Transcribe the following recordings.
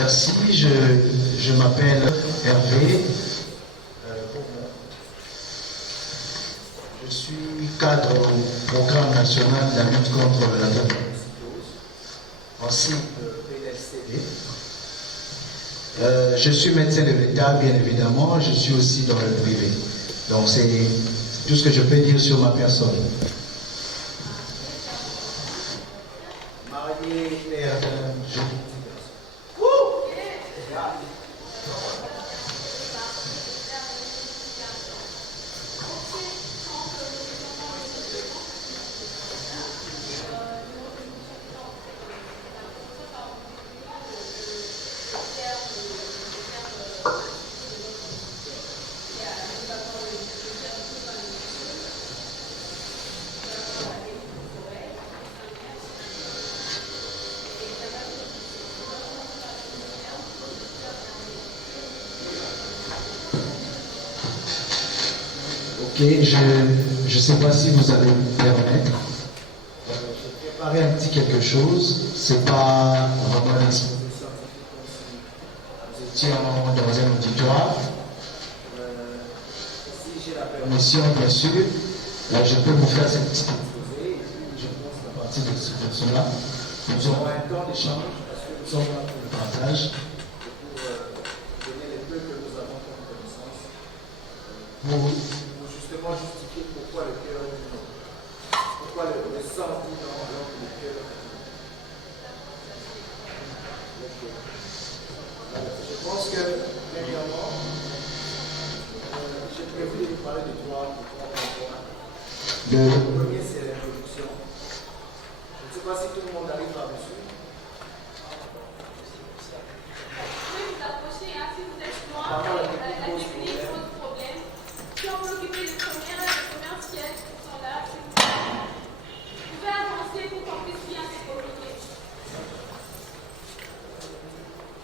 Merci, je m'appelle Hervé. Je suis cadre au programme national de la lutte contre la drépanocytose, ainsi PNSTD. Je suis médecin de l'État, bien évidemment, je suis aussi dans le privé. Donc c'est tout ce que je peux dire sur ma personne. Marié, père, Ok, je ne sais pas si vous allez me permettre. J'ai préparé un petit quelque chose. C'est pas vraiment une exposition. Nous étions dans un auditoire. Si j'ai la permission, bien sûr, je peux vous faire cette petite exposé. Je pense qu'à partir de cela, nous aurons un temps d'échange parce que nous sommes là pour le partage. Pour justement justifier pourquoi le cœur dit non. Pourquoi le sang dit non alors que le cœur dit non. Je pense que, premièrement, j'ai prévu de vous parler de trois points. Le premier, c'est l'introduction. Je ne sais pas si tout le monde arrive par-dessus. Oui, vous approchez, hein, si vous êtes loin, la technique pose problème. Si on peut occuper les premiers sièges qui sont là, s'il vous plaît. Vous pouvez avancer pour qu'on puisse bien se communiquer.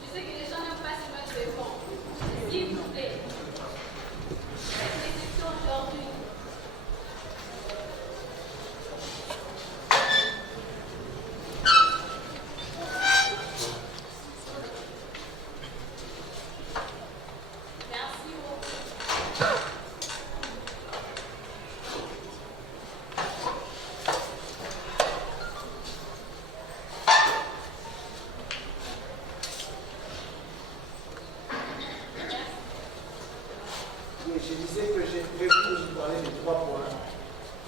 Je sais que les gens n'aiment pas se mettre devant. S'il vous plaît. C'est l'exception aujourd'hui. Merci beaucoup. Oui, je disais que j'ai prévu de vous parler de trois points.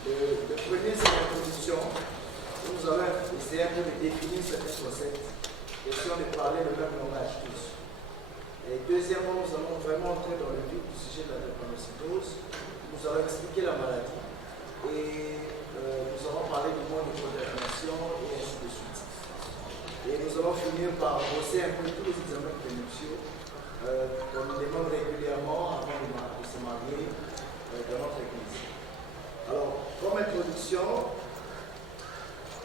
Le premier, c'est l'introduction. Nous allons essayer un peu de définir certains concepts, question de parler le même langage tous. Et deuxièmement, nous allons vraiment entrer dans le vif du sujet de la drépanocytose. Nous allons expliquer la maladie et nous allons parler du mode de coordination et ainsi de suite. Et nous allons finir par brosser un peu tous les examens prénuptiaux qu'on nous demande régulièrement avant de se marier dans notre église. Alors, comme introduction,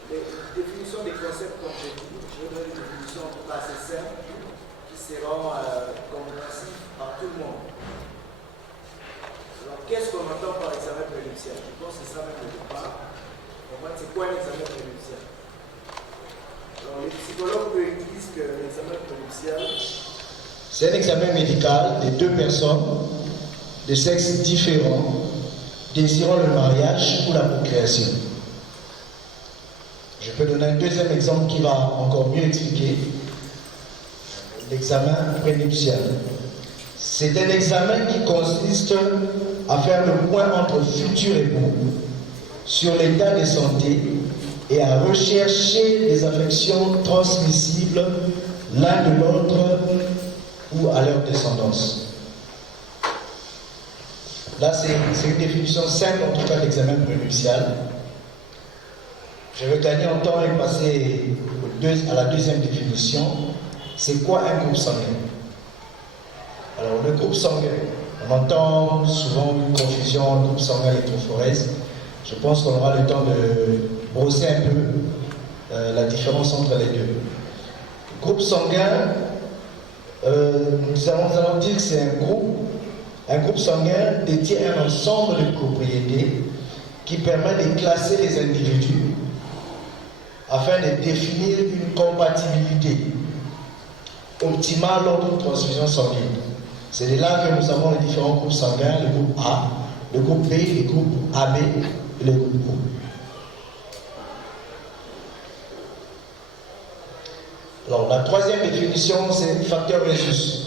les définitions des concepts comme j'ai dit, je vais donner des définitions assez simples qui seront compréhensibles par tout le monde. Alors, qu'est-ce qu'on entend par examen prénuptial? Je pense que c'est ça même le départ. C'est quoi un examen prénuptial? Alors, les psychologues disent que l'examen prénuptial, c'est un examen médical de deux personnes de sexe différents désirant le mariage ou la procréation. Je peux donner un deuxième exemple qui va encore mieux expliquer l'examen prénuptial. C'est un examen qui consiste à faire le point entre futurs époux sur l'état de santé et à rechercher des affections transmissibles l'un de l'autre ou à leur descendance. Là, c'est une définition simple, en tout cas, de l'examen prénuptial. Je vais gagner en temps et passer à la deuxième définition. C'est quoi un groupe sanguin? Alors, le groupe sanguin, on entend souvent une confusion entre groupe sanguin et électrophorèse. Je pense qu'on aura le temps de brosser un peu la différence entre les deux. Le groupe sanguin, nous allons dire que c'est un groupe sanguin détient un ensemble de propriétés qui permet de classer les individus afin de définir une compatibilité optimale lors d'une transfusion sanguine. C'est de là que nous avons les différents groupes sanguins, le groupe A, le groupe B, le groupe AB et le groupe O. Alors, la troisième définition, c'est facteur Rhésus.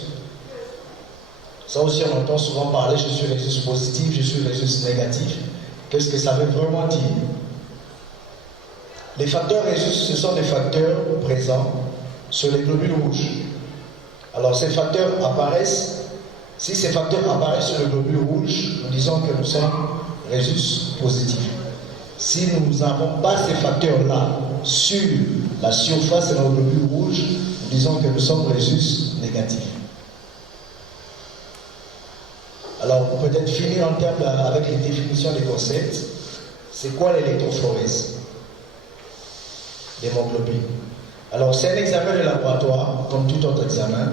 Ça aussi, on entend souvent parler, je suis Rhésus positif, je suis Rhésus négatif. Qu'est-ce que ça veut vraiment dire? Les facteurs Rhésus, ce sont des facteurs présents sur les globules rouges. Alors, ces facteurs apparaissent, si ces facteurs apparaissent sur le globule rouge, nous disons que nous sommes Rhésus positifs. Si nous n'avons pas ces facteurs-là sur la surface de nos globules rouges, nous disons que nous sommes Rhésus négatifs. Alors, pour peut-être finir en termes avec les définitions des concepts, c'est quoi l'électrophorèse? L'hémoglobine. Alors, c'est un examen de laboratoire, comme tout autre examen,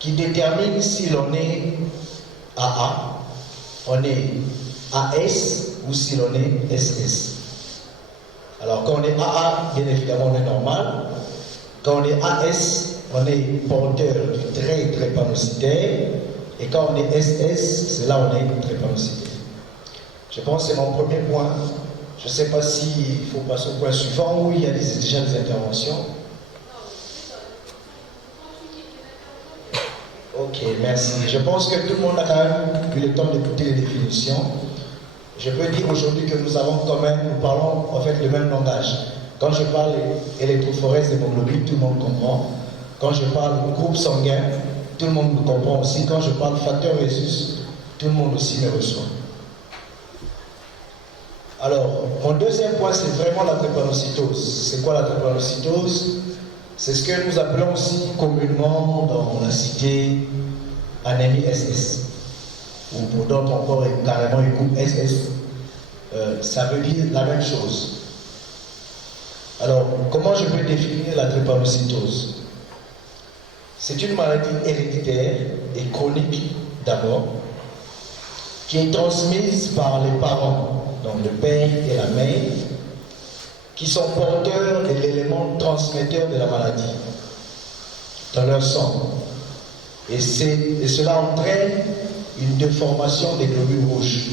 qui détermine si l'on est AA, on est AS ou si l'on est SS. Alors, quand on est AA, bien évidemment, on est normal. Quand on est AS, on est porteur du trait drépanocytaire. Et quand on est SS, c'est là où on est drépanocytaire. Je pense que c'est mon premier point. Je ne sais pas s'il faut passer au point suivant ou il y a déjà des interventions. Ok, merci. Je pense que tout le monde a quand même eu le temps d'écouter les définitions. Je peux dire aujourd'hui que nous parlons en fait le même langage. Quand je parle électrophorèse d'hémoglobine, tout le monde comprend. Quand je parle groupe sanguin, tout le monde me comprend aussi. Quand je parle facteur Rhésus, tout le monde aussi me reçoit. Alors, mon deuxième point, c'est vraiment la drépanocytose. C'est quoi la drépanocytose? C'est ce que nous appelons aussi communément dans la cité anémie SS. Ou pour d'autres encore carrément une coupe SS. Ça veut dire la même chose. Alors, comment je peux définir la drépanocytose? C'est une maladie héréditaire et chronique d'abord, qui est transmise par les parents, donc le père et la mère, qui sont porteurs de l'élément transmetteur de la maladie dans leur sang. Et cela entraîne une déformation des globules rouges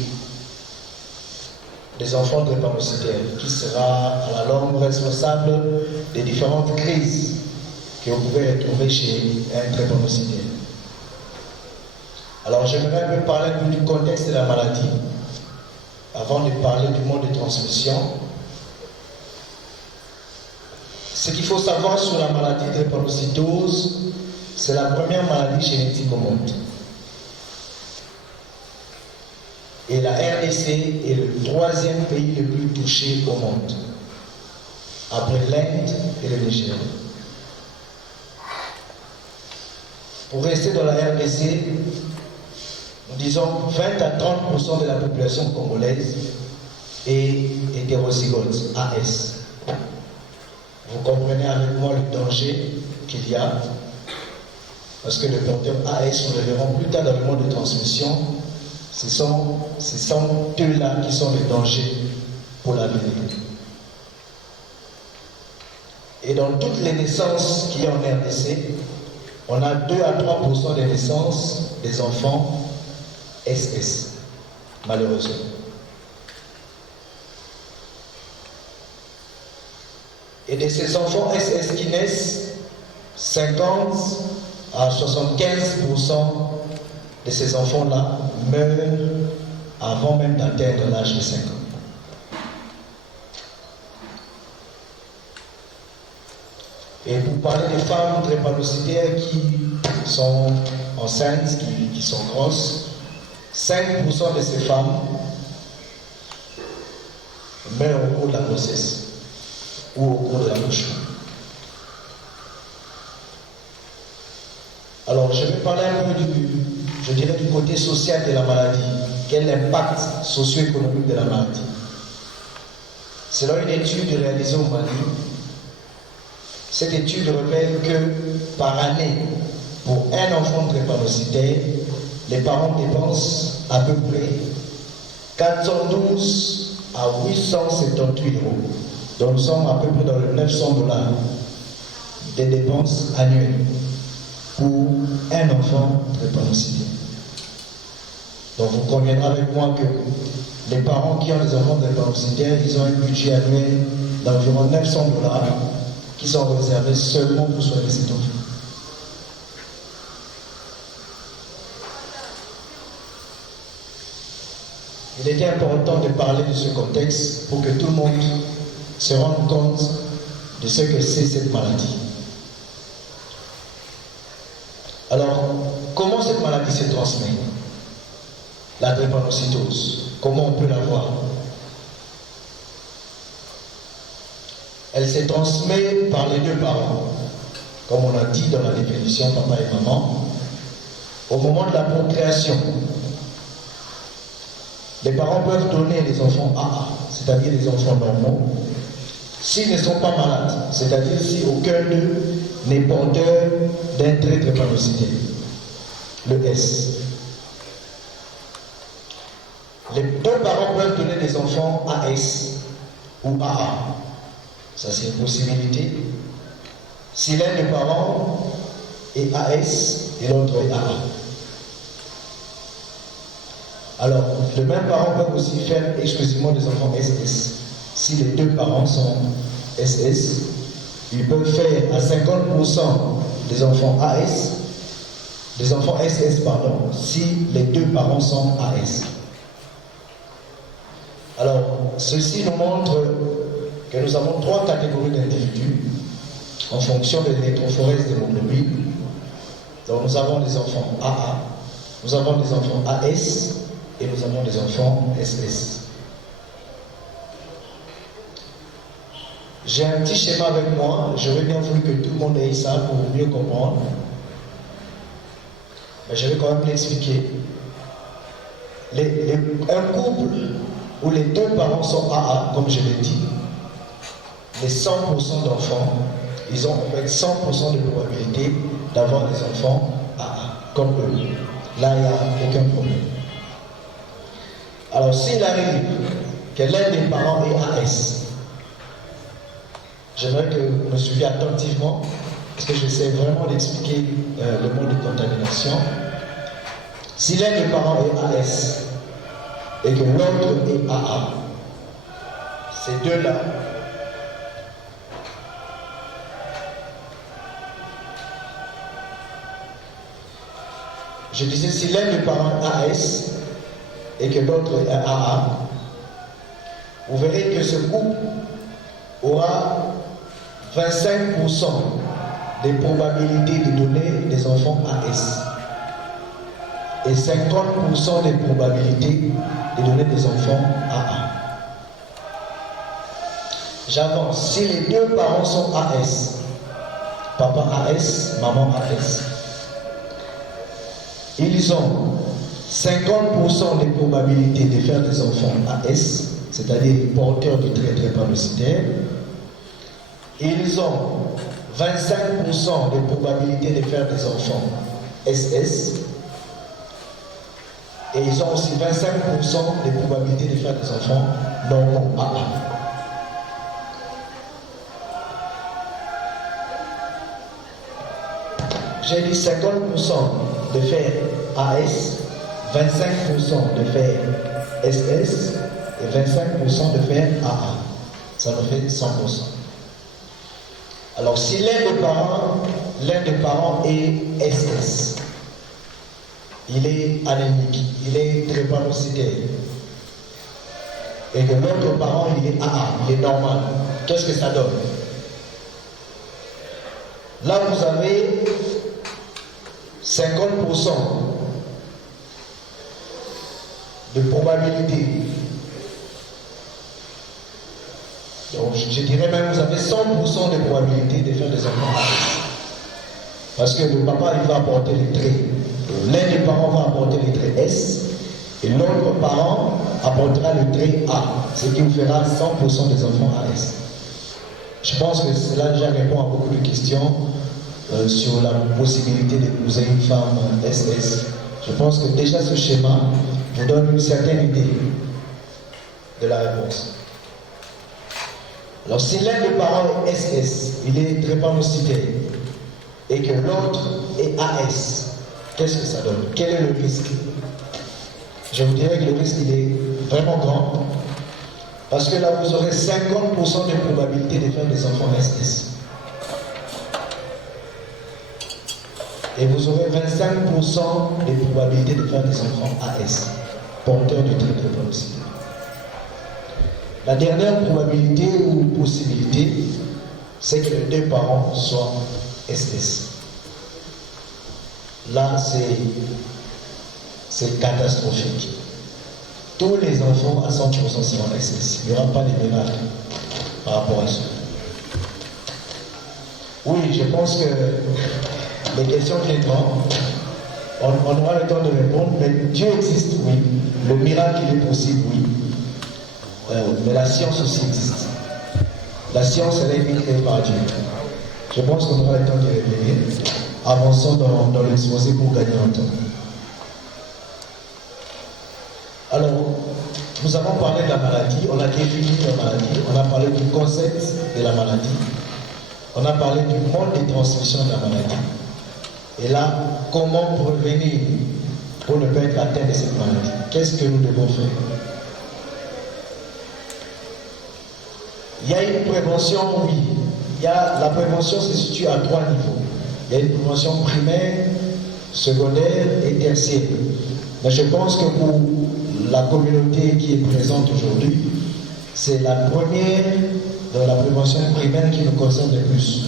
des enfants drépanocytaires, qui sera à la longue responsable des différentes crises que vous pouvez retrouver chez un drépanocytaire. Alors j'aimerais un peu parler du contexte de la maladie, avant de parler du mode de transmission. Ce qu'il faut savoir sur la maladie de drépanocytose, c'est la première maladie génétique au monde. Et la RDC est le troisième pays le plus touché au monde, après l'Inde et le Nigeria. Pour rester dans la RDC, nous disons 20 à 30% de la population congolaise est hétérozygote, AS. Vous comprenez avec moi le danger qu'il y a, parce que le porteur AS, nous le verrons plus tard dans le mode de transmission, ce sont eux-là qui sont les dangers pour l'avenir. Et dans toutes les naissances qu'il y a en RDC, on a 2 à 3% des naissances des enfants SS, malheureusement. Et de ces enfants SS qui naissent, 50 à 75% de ces enfants-là meurent avant même d'atteindre l'âge de 5 ans. Et pour parler des femmes drépanocytaires qui sont enceintes, qui sont grosses, 5% de ces femmes meurent au cours de la grossesse ou au cours de l'accouchement. Alors, je vais parler un peu du côté social de la maladie. Quel est l'impact socio-économique de la maladie? Selon une étude réalisée au Mali, cette étude révèle que par année, pour un enfant drépanocytaire, les parents dépensent à peu près 412 à 878 €. Donc nous sommes à peu près dans les $900 des dépenses annuelles pour un enfant drépanocytaire. Donc vous conviendrez avec moi que les parents qui ont des enfants drépanocytaires, ils ont un budget annuel d'environ $900 qui sont réservés seulement pour soigner cet enfant. Il était important de parler de ce contexte pour que tout le monde se rende compte de ce que c'est cette maladie. Alors, comment cette maladie se transmet? La drépanocytose, comment on peut la voir? Elle se transmet par les deux parents, comme on a dit dans la définition, papa et maman. Au moment de la procréation, les parents peuvent donner les enfants AA, c'est-à-dire les enfants normaux, s'ils ne sont pas malades, c'est-à-dire si aucun d'eux n'est porteur d'un trait drépanocytaire, le S. Les deux parents peuvent donner des enfants AS ou AA. Ça, c'est une possibilité. Si l'un des parents est AS et l'autre est AA. Alors, le même parent peut aussi faire exclusivement des enfants SS. Si les deux parents sont SS, ils peuvent faire à 50% des enfants AS, des enfants SS, pardon, si les deux parents sont AS. Alors, ceci nous montre que nous avons trois catégories d'individus en fonction de l'électrophorèse d'hémoglobine. Donc, nous avons des enfants AA, nous avons des enfants AS, et nous avons des enfants SS. J'ai un petit schéma avec moi, j'aurais bien voulu que tout le monde ait ça pour mieux comprendre. Mais je vais quand même l'expliquer. Un couple où les deux parents sont AA, comme je l'ai dit, les 100% d'enfants, ils ont en fait 100% de probabilité d'avoir des enfants AA, comme eux. Là, il n'y a aucun problème. Alors, s'il arrive que l'un des parents est AS, j'aimerais que vous me suiviez attentivement, parce que j'essaie vraiment d'expliquer le mot de contamination. Si l'un des parents est AS et que l'autre est AA, ces deux-là, je disais, si l'un des parents est AS et que l'autre est AA, vous verrez que ce couple aura 25% des probabilités de donner des enfants AS et 50% des probabilités de donner des enfants AA. J'avance. Si les deux parents sont AS, papa AS, maman AS, ils ont 50% des probabilités de faire des enfants AS, c'est-à-dire porteurs de traits drépanocytaires. Ils ont 25% de probabilités de faire des enfants SS. Et ils ont aussi 25% de probabilités de faire des enfants normaux AA. J'ai dit 50% de faire AS, 25% de faire SS et 25% de faire AA. Ça nous fait 100%. Alors si l'un des parents est SS, il est anémique, il est drépanocytaire, et que l'autre parent il est AA, il est normal, qu'est-ce que ça donne? Là vous avez 50% de probabilité. Donc je dirais même vous avez 100% de probabilité de faire des enfants AS. Parce que le papa il va apporter les traits. L'un des parents va apporter les traits S et l'autre parent apportera le trait A, ce qui vous fera 100% des enfants AS. Je pense que cela déjà répond à beaucoup de questions sur la possibilité d'épouser une femme SS. Je pense que déjà ce schéma vous donne une certaine idée de la réponse. Alors si l'un des parents est SS, il est drépanocytaire, et que l'autre est AS, qu'est-ce que ça donne? Quel est le risque? Je vous dirais que le risque il est vraiment grand, parce que là vous aurez 50% de probabilité de faire des enfants SS. Et vous aurez 25% de probabilité de faire des enfants AS, porteurs du trait de drépanocytose. La dernière probabilité ou possibilité, c'est que les deux parents soient SS. Là, c'est catastrophique. Tous les enfants à 100% seront SS. Il n'y aura pas de miracles par rapport à ça. Oui, je pense que les questions viendront. On aura le temps de répondre, mais Dieu existe, oui. Le miracle, il est possible, oui. Mais la science aussi existe. La science, elle est créée par Dieu. Je pense qu'on aura le temps d'y revenir. Avançons dans l'exposé pour gagner un temps. Alors, nous avons parlé de la maladie, on a défini la maladie, on a parlé du concept de la maladie, on a parlé du mode de transmission de la maladie. Et là, comment prévenir pour ne pas être atteint de cette maladie? Qu'est-ce que nous devons faire? Il y a une prévention, oui. La prévention se situe à 3 niveaux. Il y a une prévention primaire, secondaire et tertiaire. Mais je pense que pour la communauté qui est présente aujourd'hui, c'est la première de la prévention primaire qui nous concerne le plus.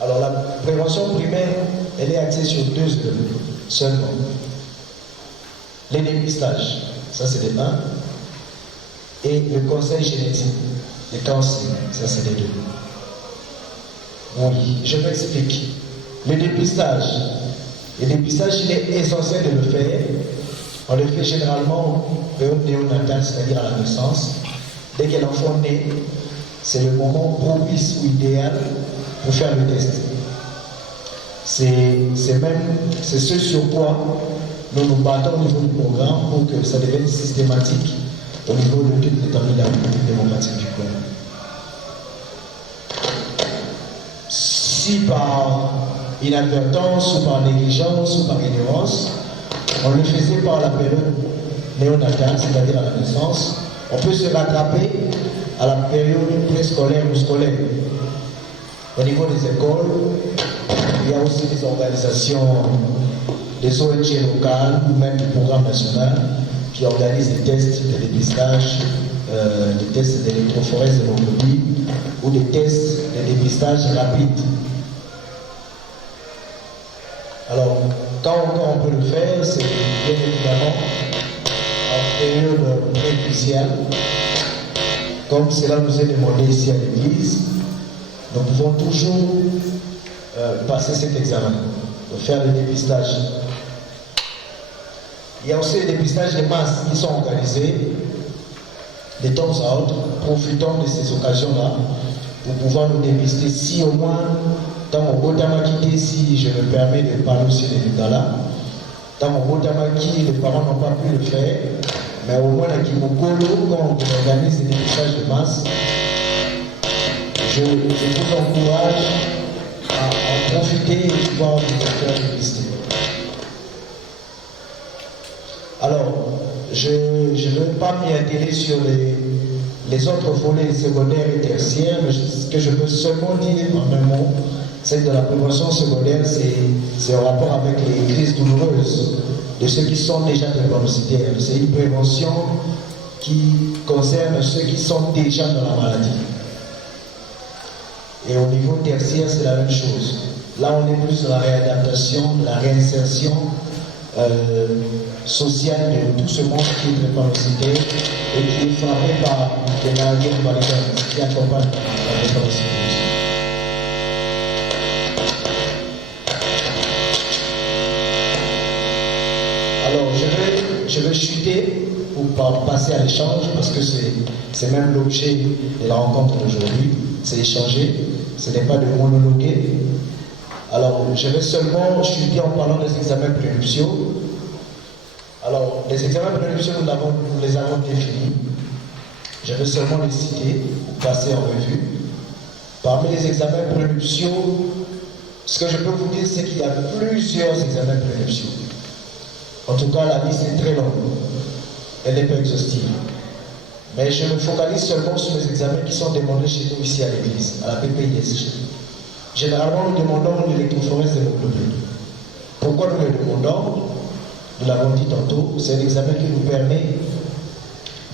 Alors la prévention primaire, elle est axée sur 2 seulement. Les dépistages, ça c'est les 1. Et le conseil génétique, les cancers, ça c'est les 2. Oui, je m'explique. Le dépistage, il est essentiel de le faire. On le fait généralement au période néonatale, c'est-à-dire à la naissance. Dès que l'enfant naît, c'est le moment propice ou idéal pour faire le test. C'est ce sur quoi nous nous battons au niveau du programme pour que ça devienne systématique au niveau de toute l'étendue de la République démocratique du Congo. Si par inadvertance ou par négligence ou par ignorance, on le faisait par la période néonatale, c'est-à-dire à la naissance, on peut se rattraper à la période préscolaire ou scolaire. Au niveau des écoles, il y a aussi des organisations, des ONG locales ou même du programme national qui organisent des tests de dépistage, des tests d'électrophorèse d'hémoglobine ou des tests de dépistage rapide. Alors, quand on peut le faire, c'est bien évidemment en période prépuciale, comme cela nous est demandé ici à l'église. Nous pouvons toujours passer cet examen, faire le dépistage. Il y a aussi les dépistages de masse qui sont organisés de temps à autre. Profitons de ces occasions-là pour pouvoir nous dépister. Si au moins, dans mon Botamaki, si je me permets de parler aussi de l'Igala, dans mon Botamaki, les parents n'ont pas pu le faire, mais au moins à Kimokolo, quand on organise des dépistages de masse, je vous encourage à en profiter et pouvoir vous faire dépister. Alors, je ne veux pas m'y atteler sur les autres volets secondaires et tertiaires, mais ce que je peux seulement dire en un mot, c'est que la prévention secondaire, c'est en rapport avec les crises douloureuses de ceux qui sont déjà drépanocytaires. C'est une prévention qui concerne ceux qui sont déjà dans la maladie. Et au niveau tertiaire, c'est la même chose. Là, on est plus sur la réadaptation, la réinsertion sociale de tout ce monde qui est drépanocytaire et qui est frappé par des maladies invalides qui accompagnent la drépanocytose. Alors, je vais chuter pour passer à l'échange parce que c'est même l'objet de la rencontre d'aujourd'hui, c'est échanger, ce n'est pas de monologuer. Alors, je vais seulement chuter en parlant des examens prénuptiaux. Alors, les examens prénuptiaux, nous les avons définis. Je vais seulement les citer, passer en revue. Parmi les examens prénuptiaux, ce que je peux vous dire, c'est qu'il y a plusieurs examens prénuptiaux. En tout cas, la liste est très longue. Elle n'est pas exhaustive. Mais je me focalise seulement sur les examens qui sont demandés chez nous ici à l'église, à la PPISG. Généralement, nous demandons l'électrophorèse d'hémoglobine. Pourquoi nous le demandons? Nous l'avons dit tantôt, c'est un examen qui nous permet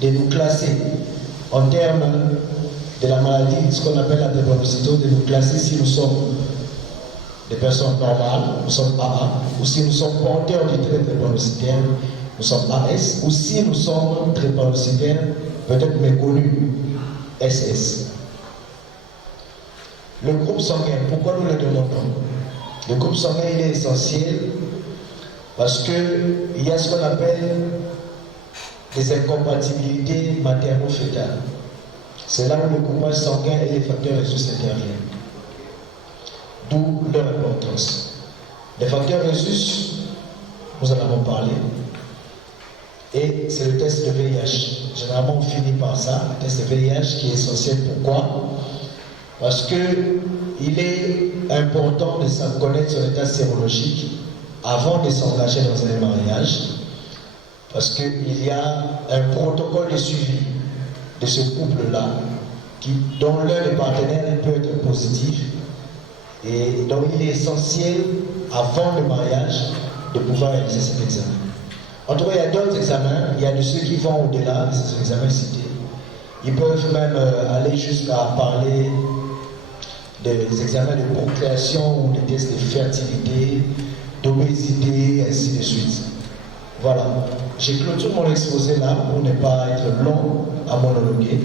de nous classer en termes de la maladie, ce qu'on appelle la drépanocytose, de nous classer si nous sommes des personnes normales, nous sommes AA, ou si nous sommes porteurs du trait drépanocytaire, nous sommes AS, ou si nous sommes drépanocytaires, peut-être méconnus, SS. Le groupe sanguin, pourquoi nous le demandons? Le groupe sanguin, il est essentiel parce qu'il y a ce qu'on appelle des incompatibilités materno-fétales. C'est là où le groupage sanguin et les facteurs rhésus interviennent. D'où leur importance. Les facteurs rhésus, nous en avons parlé, et c'est le test de VIH. Généralement, on finit par ça, le test de VIH qui est essentiel. Pourquoi? Parce qu'il est important de connaître son état sérologique avant de s'engager dans un mariage, parce qu'il y a un protocole de suivi de ce couple-là, dont l'un des partenaires peut être positif, et donc il est essentiel, avant le mariage, de pouvoir réaliser cet examen. En tout cas, il y a d'autres examens, il y a de ceux qui vont au-delà de ces examens cités. Ils peuvent même aller jusqu'à parler des examens de procréation ou des tests de fertilité, d'obésité, ainsi de suite. Voilà. J'ai clôturé mon exposé là pour ne pas être long à monologuer.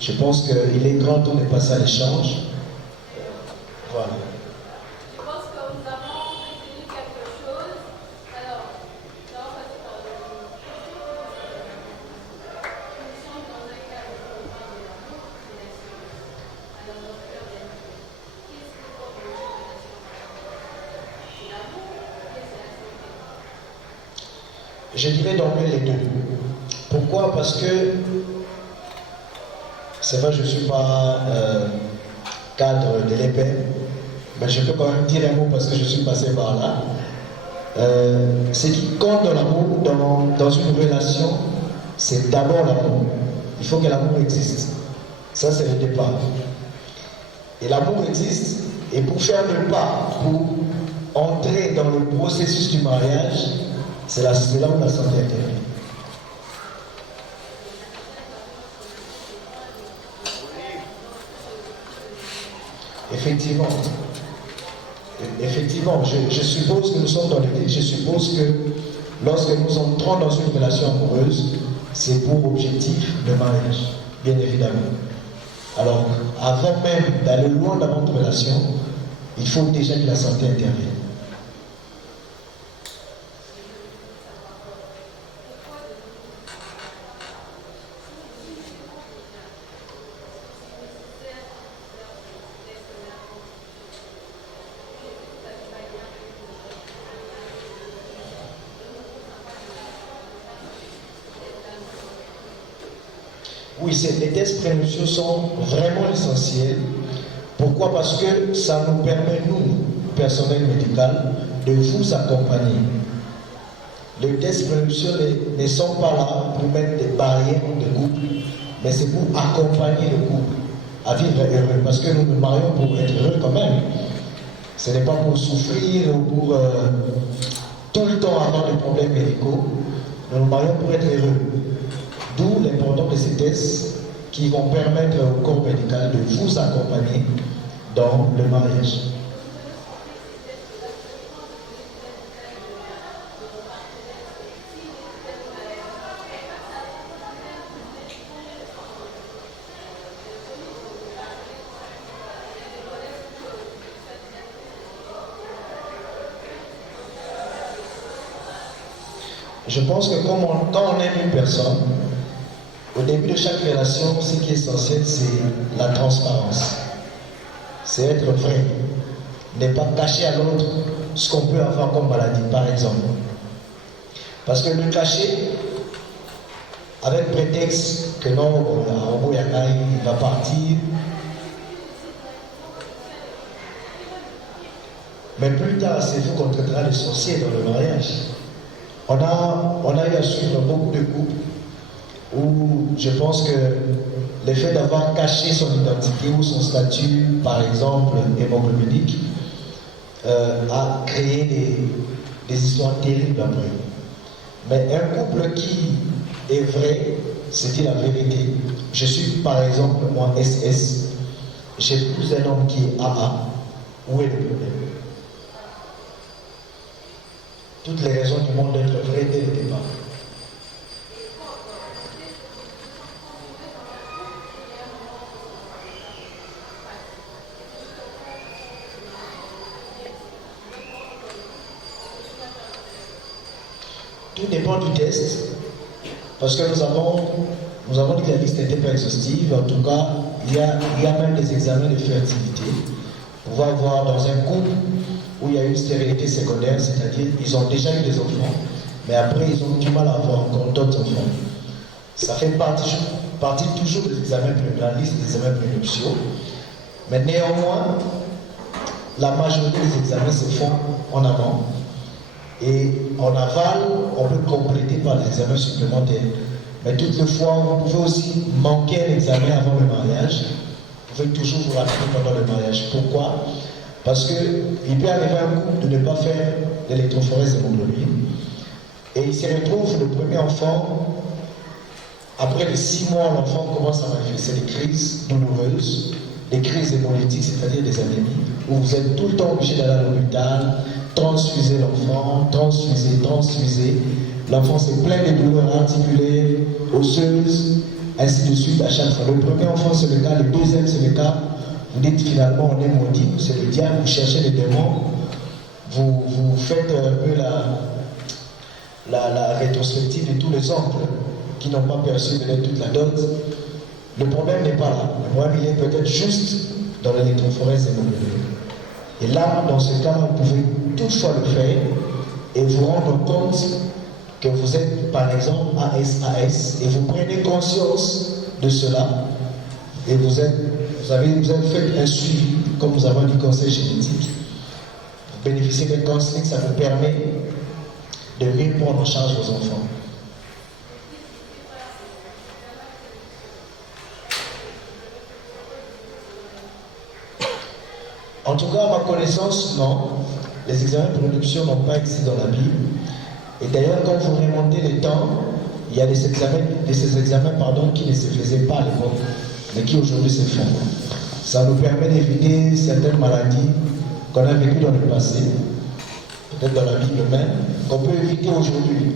Je pense qu'il est grand temps de passer à l'échange. Voilà. Je pense que nous avons retenu quelque chose. Alors, nous sommes dans un cadre où on parle de l'amour, de l'expérience. Alors, notre cœur est qu'est-ce que pour une relation? C'est l'amour ou c'est la santé? Je dirais d'emblée les deux. Pourquoi? Parce que c'est vrai, je ne suis pas cadre de l'EPM, mais je peux quand même dire un mot parce que je suis passé par là. Ce qui compte dans l'amour, dans une relation, c'est d'abord l'amour. Il faut que l'amour existe. Ça, c'est le départ. Et l'amour existe. Et pour faire le pas, pour entrer dans le processus du mariage, c'est là où la santé intervient. Effectivement, je suppose que nous sommes dans l'église, je suppose que lorsque nous entrons dans une relation amoureuse, c'est pour objectif le mariage, bien évidemment. Alors, avant même d'aller loin dans notre relation, il faut déjà que la santé intervienne. Oui, les tests prénuptiaux sont vraiment essentiels. Pourquoi? Parce que ça nous permet, nous, personnel médical, de vous accompagner. Les tests prénuptiaux ne sont pas là pour mettre des barrières de couple, mais c'est pour accompagner le couple à vivre heureux. Parce que nous nous marions pour être heureux quand même. Ce n'est pas pour souffrir ou pour tout le temps avoir des problèmes médicaux. Nous nous marions pour être heureux. D'où l'importance de ces tests qui vont permettre au corps médical de vous accompagner dans le mariage. Je pense que quand on aime une personne, au début de chaque relation, ce qui est essentiel, c'est la transparence. C'est être vrai. Ne pas cacher à l'autre ce qu'on peut avoir comme maladie, par exemple. Parce que le cacher, avec prétexte que non, il va partir, Mais plus tard, c'est vous qu'on traitera les sorciers dans le mariage. On a eu à suivre beaucoup de couples où je pense que le fait d'avoir caché son identité ou son statut, par exemple hémoglobinique, a créé des histoires terribles après. Mais un couple qui est vrai, c'est dire la vérité. Je suis par exemple moi SS, j'épouse un homme qui est AA. Où est le problème? Toutes les raisons du monde d'être vrai dès le départ. Tout dépend du test, parce que nous avons dit que la liste n'était pas exhaustive. En tout cas, il y a même des examens de fertilité. On va voir dans un couple où il y a une stérilité secondaire, c'est-à-dire qu'ils ont déjà eu des enfants, mais après ils ont du mal à avoir encore d'autres enfants. Ça fait partie toujours des examens, la liste des examens prénuptiaux, mais néanmoins, la majorité des examens se font en avant. Et en aval, on peut compléter par des examens supplémentaires. Mais toutefois, vous pouvez aussi manquer un examen avant le mariage. Vous pouvez toujours vous rattraper pendant le mariage. Pourquoi? Parce qu'il peut arriver à un couple de ne pas faire l'électrophorèse d'hémoglobine. Et il se retrouve le premier enfant. Après les 6 mois, l'enfant commence à manifester des crises douloureuses, des crises hémolytiques, c'est-à-dire des anémies, où vous êtes tout le temps obligé d'aller à l'hôpital, transfuser l'enfant, transfuser. L'enfant se plaint des douleurs articulaires, osseuses, ainsi de suite à chaque fois. Le premier enfant, c'est le cas, le deuxième, c'est le cas. Vous dites finalement, on est maudit, c'est le diable, vous cherchez les démons, vous faites un peu la rétrospective de tous les oncles qui n'ont pas perçu peut-être toute la dose. Le problème n'est pas là. Le problème, il est peut-être juste dans l'électrophorèse hémoglobine. Et là, dans ce cas, vous pouvez toutefois le faire et vous rendre compte que vous êtes, par exemple, ASAS, et vous prenez conscience de cela, et vous avez fait un suivi, comme nous avons du conseil génétique. Vous bénéficiez d'un conseil, ça vous permet de mieux prendre en charge vos enfants. En tout cas, à ma connaissance, non. Les examens de production n'ont pas existé dans la Bible. Et d'ailleurs, quand vous remontez les temps, il y a ces examens qui ne se faisaient pas à l'époque, mais qui aujourd'hui se font. Ça nous permet d'éviter certaines maladies qu'on a vécues dans le passé, peut-être dans la Bible même, qu'on peut éviter aujourd'hui.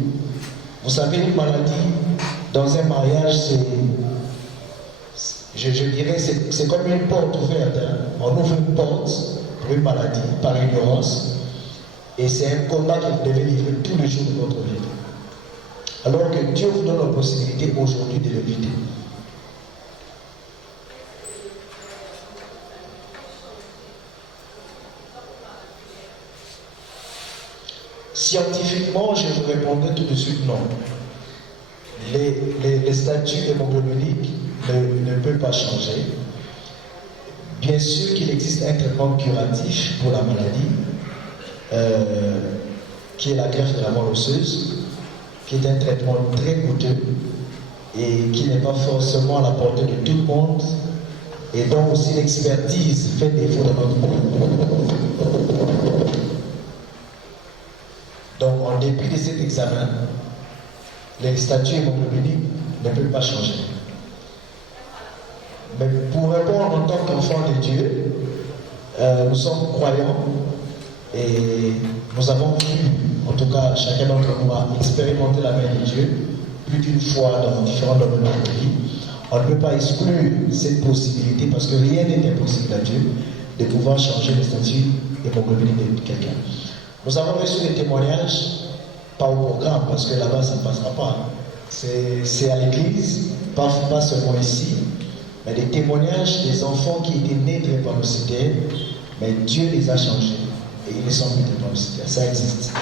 Vous savez, une maladie dans un mariage, je dirais, c'est comme une porte ouverte. Hein. On ouvre une porte pour une maladie, par ignorance. Et c'est un combat que vous devez livrer tous les jours de votre vie. Alors que Dieu vous donne la possibilité aujourd'hui de l'éviter. Scientifiquement, je vous répondrai tout de suite non. Les statuts hémoglobiniques ne peuvent pas changer. Bien sûr qu'il existe un traitement curatif pour la maladie, qui est la greffe de la moelle osseuse, qui est un traitement très coûteux et qui n'est pas forcément à la portée de tout le monde, et dont aussi l'expertise fait défaut dans notre monde. Donc, en dépit de cet examen, les statuts hémoglobiniques ne peuvent pas changer. Mais pour répondre en tant qu'enfant de Dieu, nous sommes croyants et nous avons vu, en tout cas chacun d'entre nous a expérimenté la main de Dieu plus d'une fois dans différents domaines de notre vie. On ne peut pas exclure cette possibilité parce que rien n'est impossible à Dieu de pouvoir changer le statut hémoglobinique de quelqu'un. Nous avons reçu des témoignages, pas au programme, parce que là-bas ça ne passera pas. C'est à l'église, pas seulement ici, mais des témoignages des enfants qui étaient nés drépanocytaires, mais Dieu les a changés et ils ne sont plus drépanocytaires. Ça existe.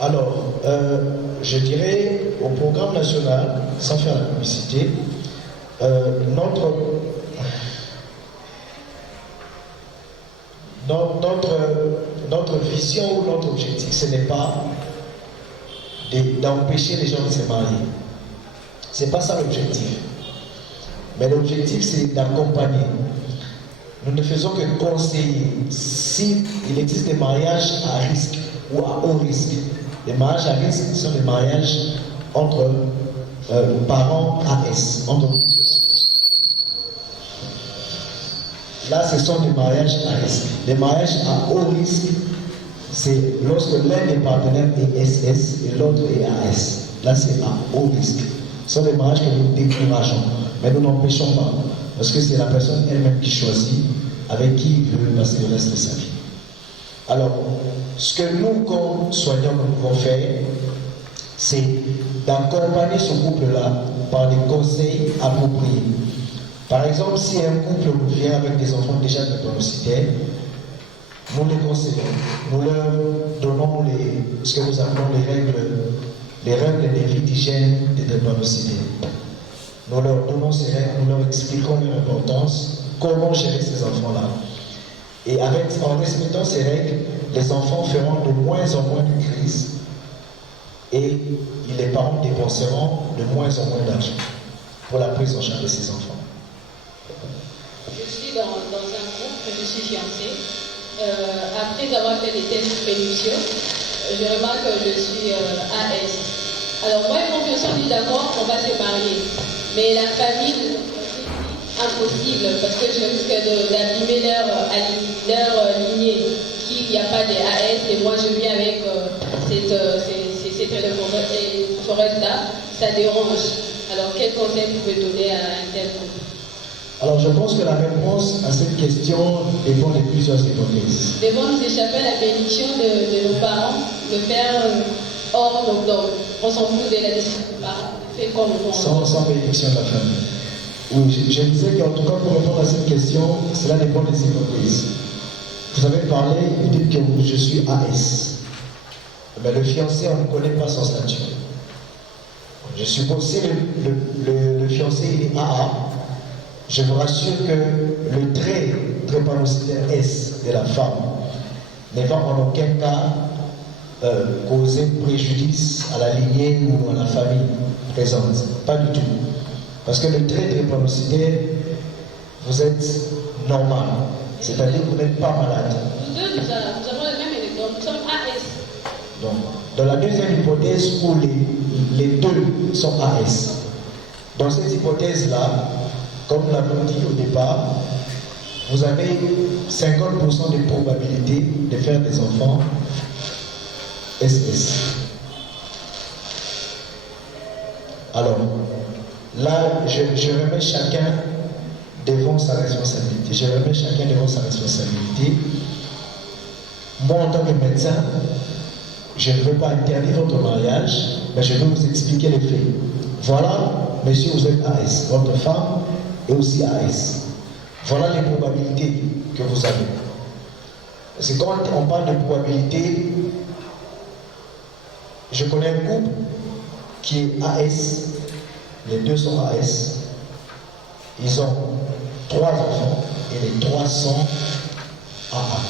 Alors, je dirais au programme national, sans faire la publicité, notre vision ou notre objectif, ce n'est pas d'empêcher les gens de se marier. Ce n'est pas ça l'objectif. Mais l'objectif, c'est d'accompagner. Nous ne faisons que conseiller. S'il existe des mariages à risque ou à haut risque, les mariages à risque sont des mariages entre parents AS. Là, ce sont des mariages à risque. Les mariages à haut risque, c'est lorsque l'un des partenaires est SS et l'autre est AS. Là, c'est à haut risque. Ce sont des mariages que nous décourageons, mais nous n'empêchons pas, parce que c'est la personne elle-même qui choisit avec qui il veut passer le reste de sa vie. Alors, ce que nous, comme soignants, nous pouvons faire, c'est d'accompagner ce couple-là par des conseils appropriés. Par exemple, si un couple vient avec des enfants déjà drépanocytaires, nous les conseillons, nous leur donnons ce que nous appelons les règles des vies d'hygiène des drépanocytaires. Nous leur donnons ces règles, nous leur expliquons leur importance, comment gérer ces enfants-là. Et en respectant ces règles, les enfants feront de moins en moins de crises et les parents dépenseront de moins en moins d'argent pour la prise en charge de ces enfants. Je suis dans un groupe, je suis fiancée. Après avoir fait des tests prénuptiaux, je remarque que je suis AS. Alors moi et mon fiancé, on dit d'accord, on va se marier. Mais la famille, impossible, parce que je risque d'abîmer leur lignée. Qu'il n'y a pas des AS et moi je viens avec cette forêt-là, ça dérange. Alors quel conseil vous pouvez donner à un tel couple? Alors je pense que la réponse à cette question dépend de plusieurs hypothèses. Devant nous échapper à la bénédiction de nos parents, de faire hors nos dogmes. On s'en fout de la décision des parents, fait comme on veut. Sans bénédiction de la famille. Oui, je disais qu'en tout cas pour répondre à cette question, cela dépend des hypothèses. Vous avez parlé, vous dites que je suis AS. Mais le fiancé, on ne connaît pas son statut. Je suppose si le fiancé il est AA, je vous rassure que le trait drépanocytaire S de la femme ne va en aucun cas causer préjudice à la lignée ou à la famille présente. Pas du tout. Parce que le trait drépanocytaire, vous êtes normal. C'est-à-dire que vous n'êtes pas malade. Nous deux, nous avons le même électron, nous sommes AS. Donc, dans la deuxième hypothèse où les deux sont AS, dans cette hypothèse-là, comme nous l'avons dit au départ, vous avez 50% de probabilité de faire des enfants SS. Alors, là, je remets chacun devant sa responsabilité. Je remets chacun devant sa responsabilité. Moi, en tant que médecin, je ne veux pas interdire votre mariage, mais je veux vous expliquer les faits. Voilà, monsieur, vous êtes AS. Votre femme est aussi AS. Voilà les probabilités que vous avez. Parce que quand on parle de probabilité, je connais un couple qui est AS. Les deux sont AS. Ils ont 3 enfants et les 3 sont AA.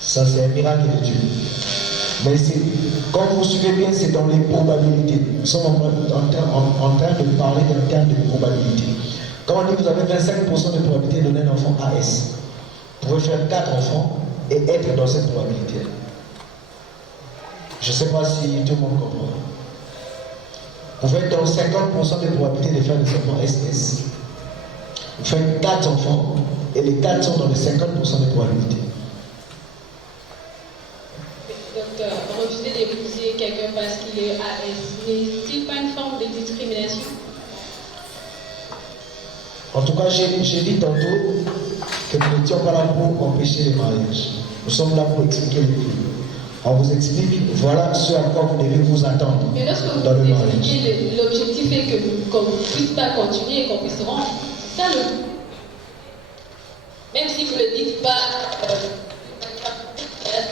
Ça, c'est un miracle de Dieu. Mais quand vous suivez bien, c'est dans les probabilités. Nous sommes en train de parler d'un terme de probabilité. Quand on dit que vous avez 25% de probabilité de donner un enfant AS, vous pouvez faire 4 enfants et être dans cette probabilité. Je ne sais pas si tout le monde comprend. Vous faites donc 50% de probabilité de faire des enfants SS. Vous faites 4 enfants et les 4 sont dans les 50% de probabilité. Docteur, refuser d'épouser quelqu'un parce qu'il est AS, n'est-il pas une forme de discrimination? En tout cas, j'ai dit tantôt que nous n'étions pas là pour empêcher les mariages. Nous sommes là pour expliquer les faits. On vous explique, voilà ce à quoi vous devez vous attendre dans le mariage. L'objectif est qu'on ne puisse pas continuer et qu'on puisse rendre. C'est ça le but. même si vous ne le dites pas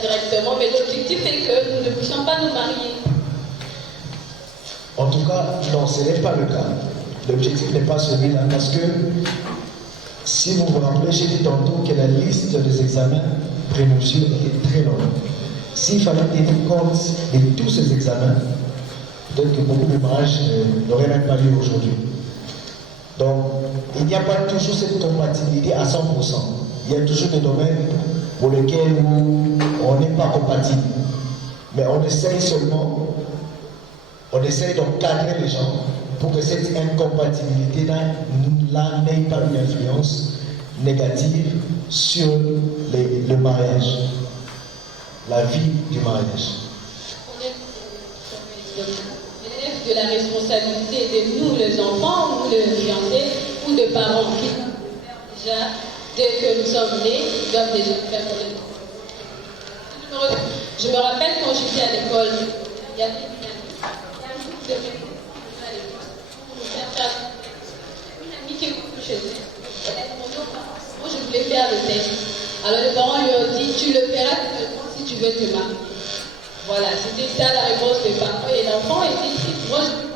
directement, mais l'objectif est que nous ne personne mariée. En tout cas, non, ce n'est pas le cas. L'objectif n'est pas celui-là, parce que si vous vous rappelez, j'ai dit tantôt que la liste des examens prénuptiaux était très longue. S'il fallait tenir compte de tous ces examens, peut-être que beaucoup de mariages n'auraient même pas lieu aujourd'hui. Donc, il n'y a pas toujours cette compatibilité à 100%. Il y a toujours des domaines pour lesquels on n'est pas compatible. Mais on essaye d'encadrer les gens pour que cette incompatibilité-là n'ait pas une influence négative sur le mariage, la vie du mariage. On élève de la responsabilité de nous, les enfants, ou les fiancés, ou de parents qui déjà, dès que nous sommes nés, doivent déjà faire pour les enfants. Je me rappelle quand j'étais à l'école, il y avait une amie qui est venue chez elle. Moi, je voulais faire le test. Alors les parents lui ont dit, tu le feras si tu veux te marier. Voilà, c'était ça la réponse des parents. Et l'enfant était triste. Moi, je veux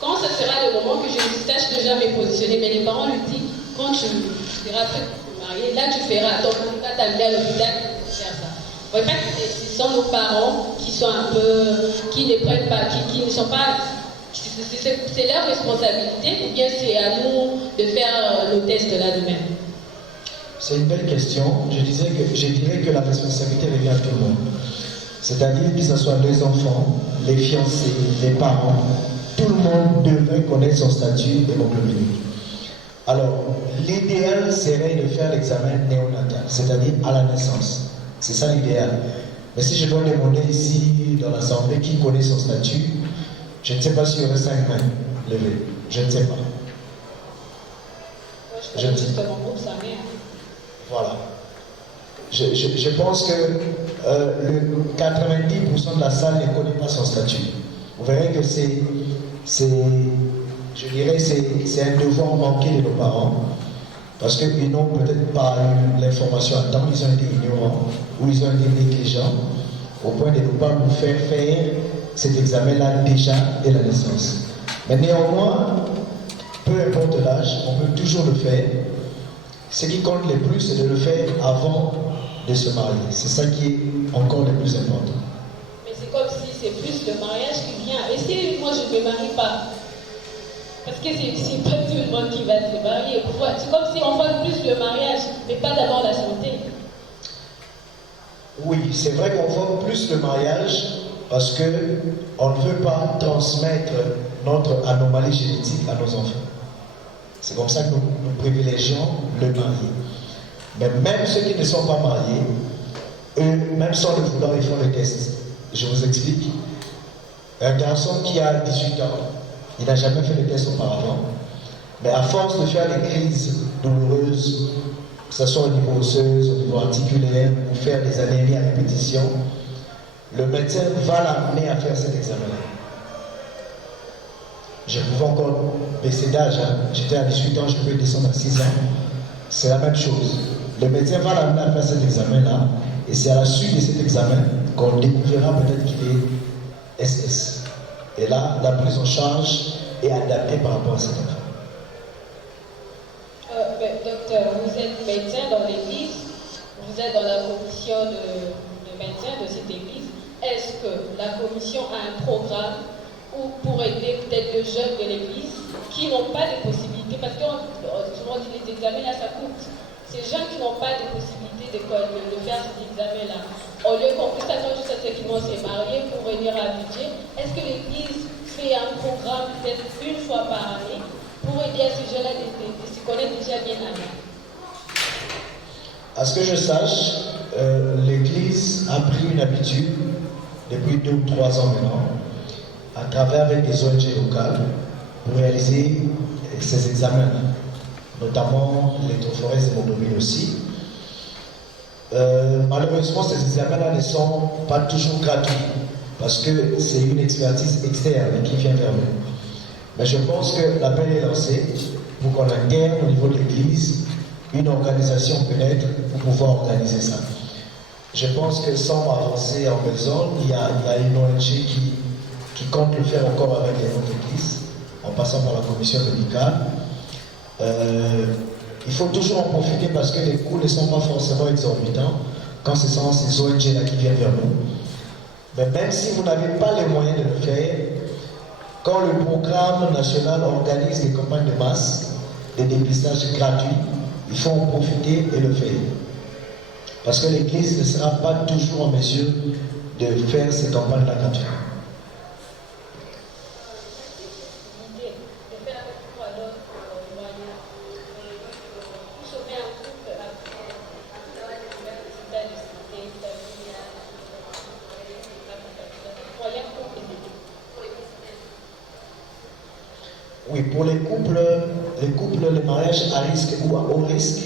quand ce sera le moment que je sache déjà me positionner, mais les parents lui disent, quand tu seras prêt pour te marier, là tu feras. Donc, tu vas t'amener à l'hôpital pour faire ça. Vous voyez pas que ce sont nos parents qui sont un peu, qui ne prennent pas, qui ne sont pas, c'est leur responsabilité, ou bien c'est à nous de faire nos tests là de même. C'est une belle question. Je dirais que la responsabilité revient à tout le monde. C'est-à-dire que ce soit les enfants, les fiancés, les parents, tout le monde devrait connaître son statut hémoglobinique. Alors, l'idéal serait de faire l'examen néonatal, c'est-à-dire à la naissance. C'est ça l'idéal. Mais si je dois demander ici, dans l'Assemblée, qui connaît son statut, je ne sais pas s'il y aurait 5 mains levées. Je ne sais pas. Je ne sais pas. Voilà. Je pense que le 90% de la salle ne connaît pas son statut. Vous verrez que c'est un devoir manqué de nos parents, parce qu'ils n'ont peut-être pas eu l'information à temps, ils ont été ignorants ou ils ont été négligents au point de ne pas nous faire cet examen-là déjà dès la naissance. Mais néanmoins, peu importe l'âge, on peut toujours le faire. Ce qui compte le plus, c'est de le faire avant de se marier. C'est ça qui est encore le plus important. Mais c'est comme si c'est plus le mariage qui vient. Et si moi je ne me marie pas, parce que c'est pas tout le monde qui va se marier. C'est comme si on fasse plus le mariage, mais pas d'abord la santé. Oui, c'est vrai qu'on fait plus le mariage parce qu'on ne veut pas transmettre notre anomalie génétique à nos enfants. C'est comme ça que nous privilégions le marié. Mais même ceux qui ne sont pas mariés, eux, même sans le vouloir, ils font le test. Je vous explique. Un garçon qui a 18 ans, il n'a jamais fait le test auparavant, mais à force de faire des crises douloureuses, que ce soit au niveau osseuse, au niveau articulaire, ou faire des anémies à répétition, le médecin va l'amener à faire cet examen-là. Je pouvais encore baisser d'âge, hein. J'étais à 18 ans, je peux descendre à 6 ans. C'est la même chose. Le médecin va l'amener à faire cet examen-là, et c'est à la suite de cet examen qu'on découvrira peut-être qu'il est SS. Et là, la prise en charge est adaptée par rapport à cet enfant. Docteur, vous êtes médecin dans l'église, vous êtes dans la commission de médecins de cette église. Est-ce que la commission a un programme pour aider peut-être les jeunes de l'église qui n'ont pas de possibilités, parce que souvent dit les examens là ça coûte. Ces jeunes qui n'ont pas de possibilité de faire cet examen là, au lieu qu'on puisse attendre jusqu'à ce qu'ils vont se marier pour venir à budget, est-ce que l'église fait un programme peut-être une fois par année pour aider à ces jeunes-là de se connaître déjà bien avant? À ce que je sache, l'église a pris une habitude depuis 2 ou 3 ans maintenant, à travers avec des ONG locales, pour réaliser ces examens-là, notamment l'électrophorèse d'hémoglobine aussi. Malheureusement, ces examens-là ne sont pas toujours gratuits, parce que c'est une expertise externe qui vient vers nous. Mais je pense que l'appel est lancé pour qu'on intègre au niveau de l'église une organisation peut-être pour pouvoir organiser ça. Je pense que sans avancer en besogne, il y a une ONG qui compte le faire encore avec les autres églises, en passant par la commission médicale. Il faut toujours en profiter parce que les coûts ne sont pas forcément exorbitants quand ce sont ces ONG-là qui viennent vers nous. Mais même si vous n'avez pas les moyens de le faire, quand le programme national organise des campagnes de masse, des dépistages gratuits, il faut en profiter et le faire. Parce que l'Église ne sera pas toujours en mesure de faire ces campagnes-là gratuites. Oui, pour les couples, les mariages à risque ou à haut risque,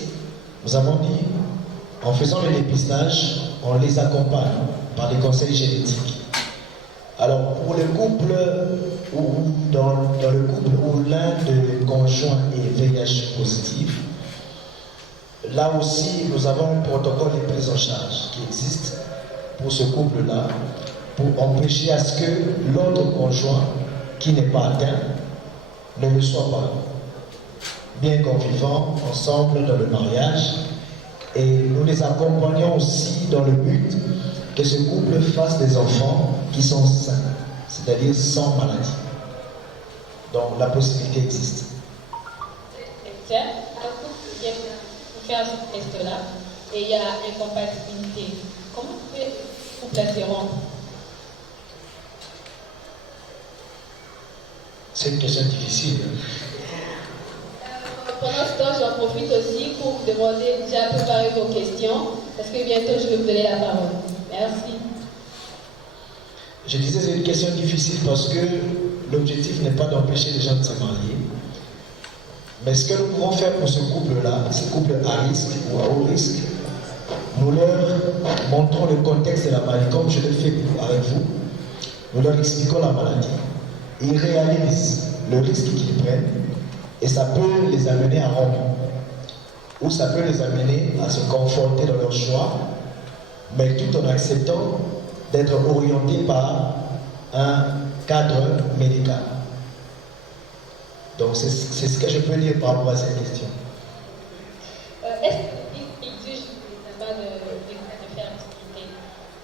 nous avons dit, en faisant le dépistage, on les accompagne par des conseils génétiques. Alors, pour le couple, ou dans le couple où l'un des conjoints est VIH positif, là aussi, nous avons un protocole de prise en charge qui existe pour ce couple-là, pour empêcher à ce que l'autre conjoint qui n'est pas atteint ne le soit pas. Bien qu'en vivant ensemble dans le mariage, et nous les accompagnons aussi dans le but que ce couple fasse des enfants qui sont sains, c'est-à-dire sans maladie. Donc la possibilité existe. Un couple vient pour faire ce test-là et il y a incompatibilité. Comment vous pouvez vous placer rendre? C'est une question difficile. Pendant ce temps, j'en profite aussi pour vous demander déjà préparer vos questions, parce que bientôt je vais vous donner la parole. Merci. Je disais c'est une question difficile parce que l'objectif n'est pas d'empêcher les gens de se marier. Mais ce que nous pouvons faire pour ce couple-là, ce couple à risque ou à haut risque, nous leur montrons le contexte de la maladie, comme je l'ai fait avec vous. Nous leur expliquons la maladie. Ils réalisent le risque qu'ils prennent et ça peut les amener à rompre. Ou ça peut les amener à se conforter dans leur choix, mais tout en acceptant d'être orientés par un cadre médical. Donc c'est ce que je peux dire par rapport à cette question. Est-ce qu'il exige pas de fertilité?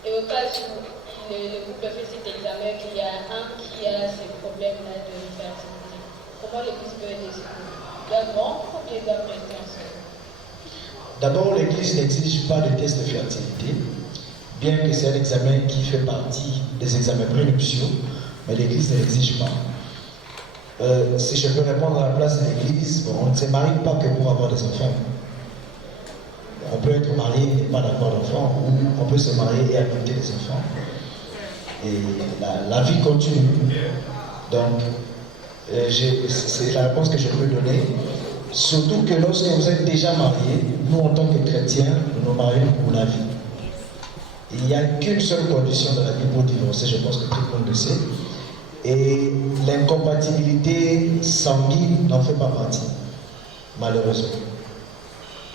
Et au cas où le couple fait cet examen, qu'il y a un qui a ces problèmes-là de fertilité, comment l'Église peut aider ce couple? Doit rompre ou bien doit rester ensemble? D'abord, l'Église n'exige pas de test de fertilité, bien que c'est un examen qui fait partie des examens prénuptiaux, mais l'Église ne l'exige pas. Si je peux répondre à la place de l'Église, on ne se marie pas que pour avoir des enfants. On peut être marié et pas avoir d'enfants, ou on peut se marier et adopter des enfants. Et la vie continue. Donc, c'est la réponse que je peux donner. Surtout que lorsque vous êtes déjà marié, nous en tant que chrétiens, nous nous marions pour la vie. Il n'y a qu'une seule condition dans la vie pour divorcer, je pense que tout le monde le sait. Et l'incompatibilité sanguine n'en fait pas partie, malheureusement.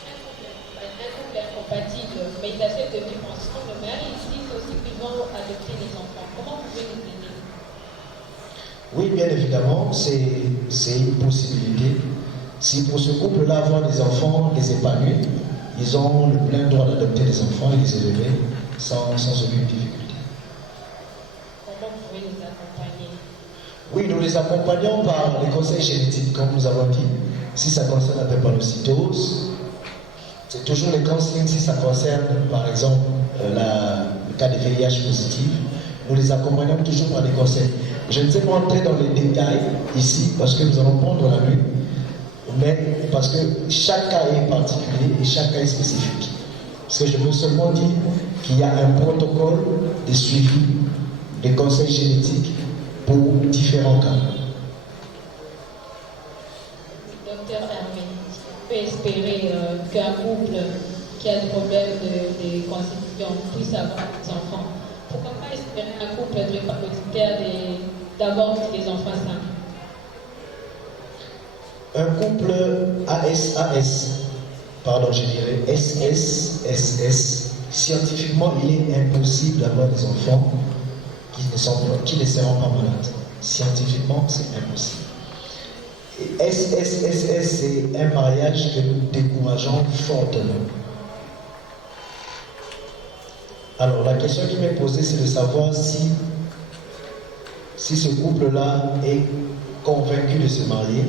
Un couple incompatible, mais ils acceptent de vivre ensemble, mais ils disent aussi qu'ils vont adopter des enfants. Comment vous pouvez nous aider? Oui, bien évidemment, c'est une possibilité. Si pour ce couple-là, avoir des enfants, les épanouir, ils ont le plein droit d'adopter des enfants et les élever sans aucune difficulté. Comment vous pouvez les accompagner? Oui, nous les accompagnons par les conseils génétiques, comme nous avons dit. Si ça concerne la drépanocytose, c'est toujours les grands signes. Si ça concerne, par exemple, le cas de VIH positif, nous les accompagnons toujours par des conseils. Je ne sais pas entrer dans les détails ici, parce que nous allons prendre la nuit, mais parce que chaque cas est particulier et chaque cas est spécifique. Parce que je veux seulement dire qu'il y a un protocole de suivi des conseils génétiques pour différents cas. Docteur Hermé, on peut espérer qu'un couple qui a des problèmes de constitution puisse avoir des enfants. Pourquoi pas espérer un couple drépanocytaire d'avoir des enfants sains? Un couple ASAS, pardon, je dirais SSSS, scientifiquement, il est impossible d'avoir des enfants qui ne seront pas malades. Scientifiquement, c'est impossible. Et SSSS, c'est un mariage que nous décourageons fortement. Alors, la question qui m'est posée, c'est de savoir si ce couple-là est convaincu de se marier.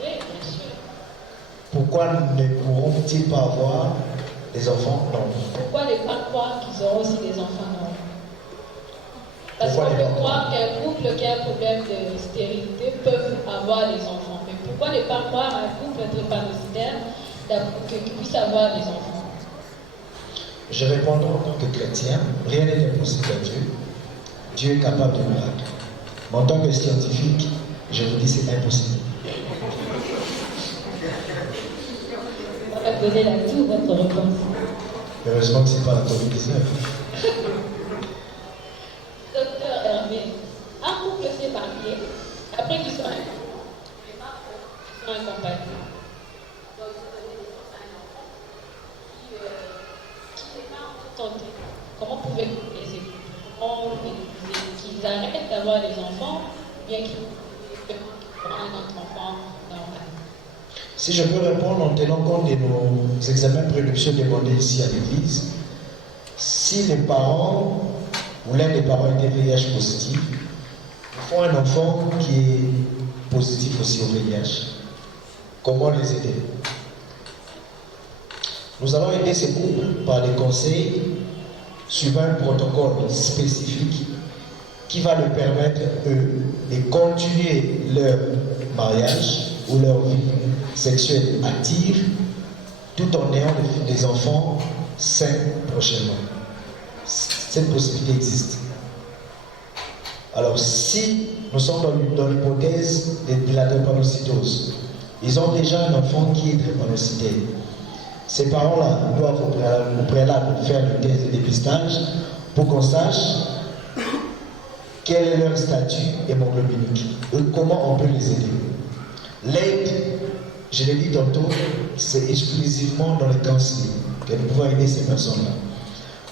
Oui, bien sûr. Pourquoi ne pourront-ils pas avoir des enfants? Non. Pourquoi ne pas croire qu'ils auront aussi des enfants? Non. Parce Pourquoi qu'on les peut enfants? croire qu'un couple qui a un problème de stérilité peut avoir des enfants. Mais pourquoi ne pas croire à un couple drépanocytaire qui puisse avoir des enfants? Je répondrai en tant que chrétien, rien n'est impossible à Dieu. Dieu est capable de miracles. Mais en tant que scientifique, je vous dis c'est impossible. On va donner la toute votre réponse. Heureusement que ce n'est pas la COVID-19. Docteur Hervé, un couple s'est marié après qu'ils soient incompatibles. Donc, vous donnez naissance à un enfant qui n'est pas tenté. Comment pouvez-vous les aider? Comment qu'ils arrêtent d'avoir des enfants, bien qu'ils aient un autre enfant normal? Si je peux répondre en tenant compte de nos examens prénuptiaux demandés ici à l'église, si les parents ou l'un des parents était VIH positif, ils font un enfant qui est positif aussi au VIH. Comment les aider? Nous allons aider ces couples par des conseils suivant un protocole spécifique qui va leur permettre, eux, de continuer leur mariage ou leur vie sexuelle active tout en ayant des enfants sains prochainement. Cette possibilité existe. Alors, si nous sommes dans l'hypothèse de la drépanocytose, ils ont déjà un enfant qui est drépanocyté. Ces parents-là doivent au préalable faire le test de dépistage pour qu'on sache quel est leur statut hémoglobinique et comment on peut les aider. L'aide, je l'ai dit tantôt, c'est exclusivement dans les cancers que nous pouvons aider ces personnes-là.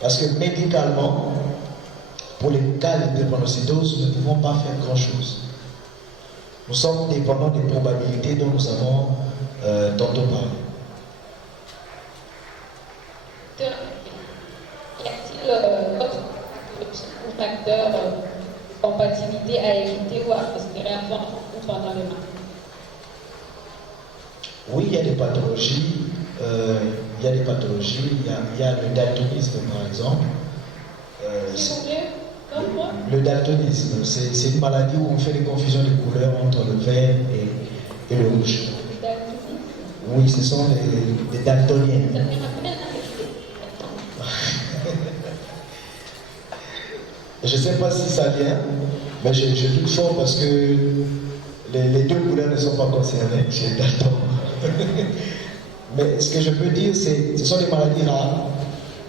Parce que médicalement, pour les cas de drépanocytose, nous ne pouvons pas faire grand-chose. Nous sommes dépendants des probabilités dont nous avons tantôt parlé. Y a-t-il d'autres facteurs de compatibilité à éviter ou à considérer avant ou pendant le mariage? Oui, il y a des pathologies. Il y a le daltonisme par exemple. S'il vous plaît, comme moi? Le daltonisme, c'est une maladie où on fait des confusions de couleurs entre le vert et le rouge. Le daltonisme? Oui, ce sont des daltoniens. Ça me rappelle Je ne sais pas si ça vient, mais je doute fort parce que les deux couleurs ne sont pas concernées chez les daltons. Mais ce que je peux dire, c'est que ce sont des maladies rares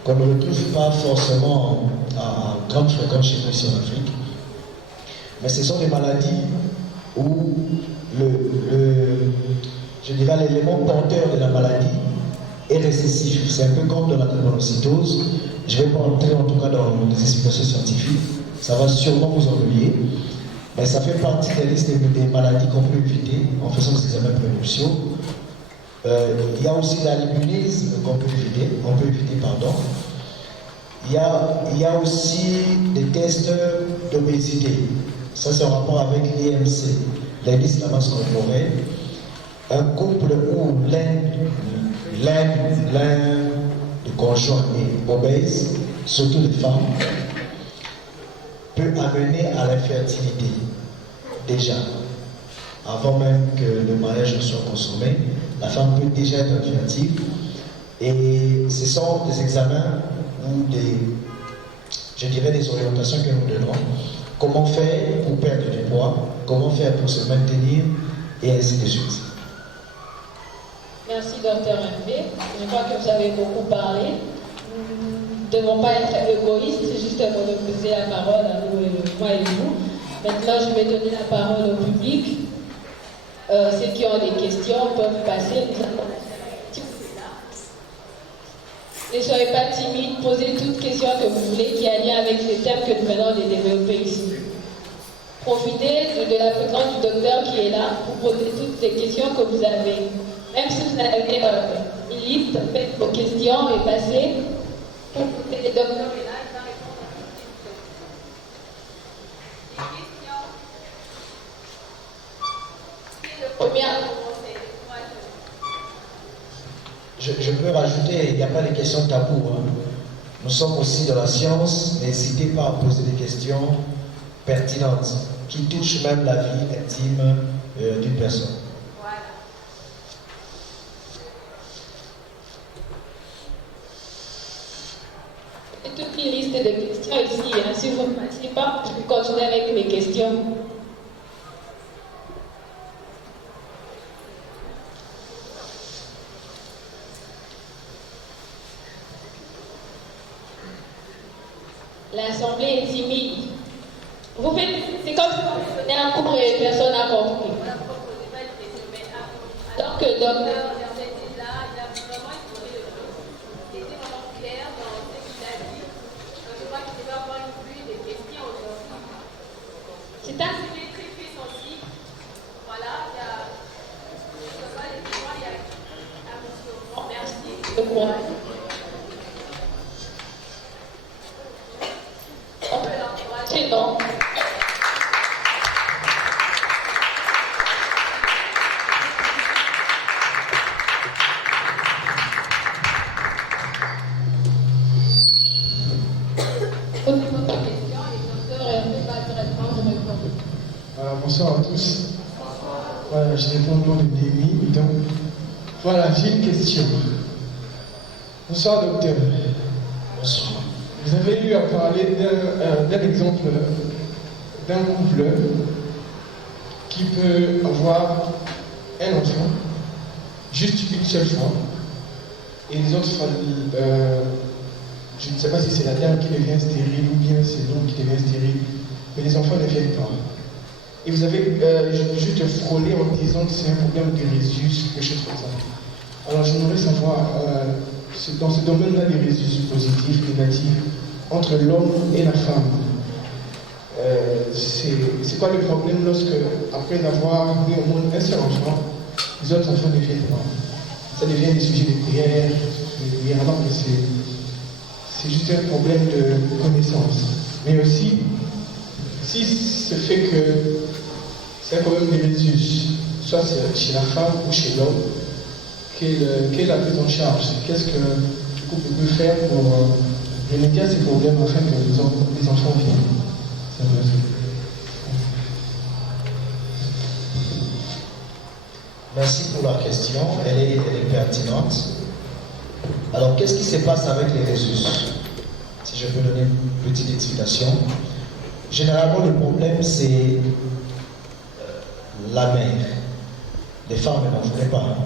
qu'on ne retrouve pas forcément à grande fréquence chez nous ici en Afrique. Mais ce sont des maladies où je dirais l'élément porteur de la maladie est récessif. C'est un peu comme dans la drépanocytose. Je ne vais pas entrer en tout cas dans les explications scientifiques. Ça va sûrement vous ennuyer. Mais ça fait partie des listes des maladies qu'on peut éviter en faisant des examens prénuptiaux. Il y a aussi l'albinisme qu'on peut éviter, pardon. Il y a aussi des tests d'obésité. Ça, c'est en rapport avec l'IMC, l'indice de la masse corporelle. Un couple où l'un des conjoints est obèse, surtout les femmes, peut amener à l'infertilité. Déjà, avant même que le mariage ne soit consommé, la femme peut déjà être infertile. Et ce sont des examens ou des orientations que nous donnons. Comment faire pour perdre du poids, comment faire pour se maintenir, et ainsi de suite. Merci, Dr. Hervé. Je crois que vous avez beaucoup parlé. Nous ne devons pas être égoïstes, c'est juste monopoliser la parole à nous, moi et vous. Maintenant, je vais donner la parole au public. Ceux qui ont des questions peuvent passer. Nous allons Ne soyez pas timide, posez toute question que vous voulez qui a lien avec les thèmes que nous venons de développer ici. Profitez de la présence du docteur qui est là pour poser toutes les questions que vous avez. Même si vous avez une liste, faites vos questions et passez pour que le docteur est là, il va répondre à toutes les questions. C'est le premier conseil. Je peux rajouter, il n'y a pas de questions taboues. Hein. Nous sommes aussi dans la science, n'hésitez pas à poser des questions pertinentes qui touchent même la vie intime d'une personne. Voilà. J'ai toute une liste de questions ici. Hein. Si vous ne passez pas, je vais continuer avec mes questions. L'assemblée est timide. Vous faites, c'est comme si vous prenez un cours et personne n'a compris. Alors que le docteur, c'est un sujet très sensible. Voilà, il y a un merci. Le courage. On peut l'encourager, non? Bonsoir à tous. Voilà, je réponds au nom de Némi. Donc, voilà, j'ai une question. Bonsoir, docteur. Bonsoir. Vous avez eu à parler d'un exemple d'un couple qui peut avoir un enfant juste une seule fois et les autres fois, je ne sais pas si c'est la dame qui devient stérile ou bien c'est l'homme qui devient stérile, mais les enfants ne viennent pas. Et vous avez juste frôlé en disant que c'est un problème de résus, quelque chose comme ça. Alors je voudrais savoir, dans ce domaine-là des résus positifs, négatifs, entre l'homme et la femme, c'est quoi le problème lorsque, après avoir mis au monde un seul enfant, les autres enfants ne viennent pas? Ça devient des sujets de prière, alors que c'est juste un problème de connaissance. Mais aussi, si ce fait que c'est un problème de résus, soit chez la femme ou chez l'homme, quelle est la prise en charge? Qu'est-ce que le couple peut faire pour remédier à ces problèmes afin que les enfants viennent? Merci pour la question, elle est pertinente. Alors, qu'est-ce qui se passe avec les résus? Si je peux donner une petite explication. Généralement, le problème, c'est la mère. Les femmes n'en feraient pas.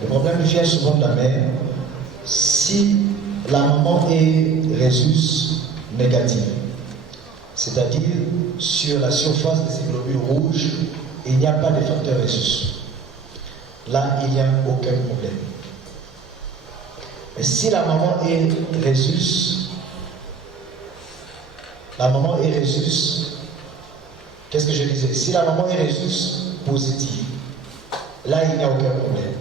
Le problème vient souvent de la mère. Si la maman est résus négative, c'est-à-dire sur la surface de ces globules rouges, il n'y a pas de facteur résus. Là, il n'y a aucun problème. Mais si la maman est résus, qu'est-ce que je disais? Si la maman est résus positive, là, il n'y a aucun problème.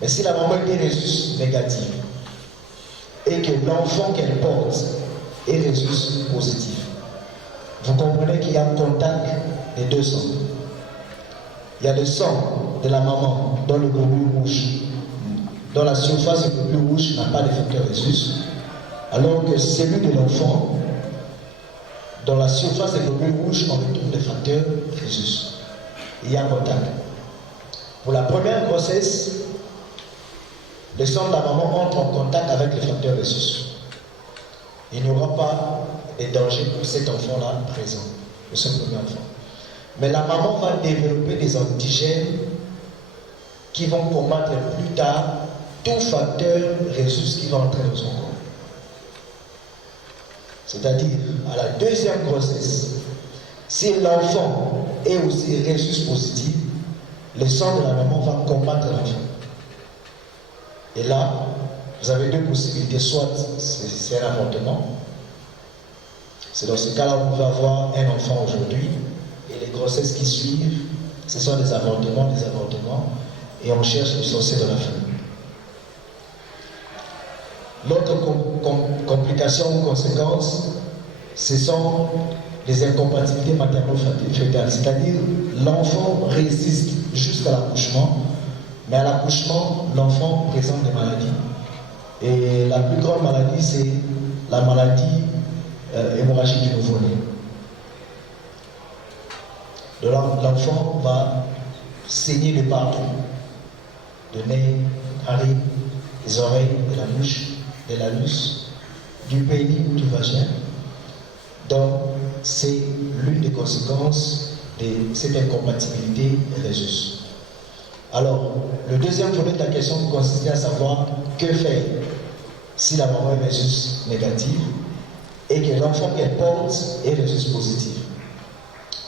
Mais si la maman est résus négative et que l'enfant qu'elle porte est résus positif, vous comprenez qu'il y a un contact des deux sangs. Il y a le sang de la maman dans le globule rouge, dans la surface du globule rouge n'a pas de facteur résus, alors que celui de l'enfant, dans la surface des globules rouges, on retrouve des facteurs résus. Il y a un contact. Pour la première grossesse, le sang de la maman entre en contact avec les facteurs résus. Il n'y aura pas de danger pour cet enfant-là présent, pour ce premier enfant. Mais la maman va développer des antigènes qui vont combattre plus tard tout facteur résus qui va entrer dans son corps. C'est-à-dire, à la deuxième grossesse, si l'enfant est aussi résus positif, le sang de la maman va combattre l'enfant. Et là, vous avez deux possibilités. Soit c'est un avortement. C'est dans ce cas-là où vous pouvez avoir un enfant aujourd'hui et les grossesses qui suivent, ce sont des avortements, et on cherche le sorcier de la famille. L'autre complication ou conséquence, ce sont les incompatibilités materno-fétales, c'est-à-dire l'enfant résiste jusqu'à l'accouchement, mais à l'accouchement, l'enfant présente des maladies. Et la plus grande maladie, c'est la maladie hémorragique du nouveau-né. L'enfant va saigner de partout, de nez, narine, des oreilles, de la bouche, de l'anus, du pénis ou du vagin. Donc, c'est l'une des conséquences de cette incompatibilité rhésus. Alors, le deuxième volet de la question consistait à savoir que faire si la maman est rhésus négative et que l'enfant qu'elle porte est rhésus positif.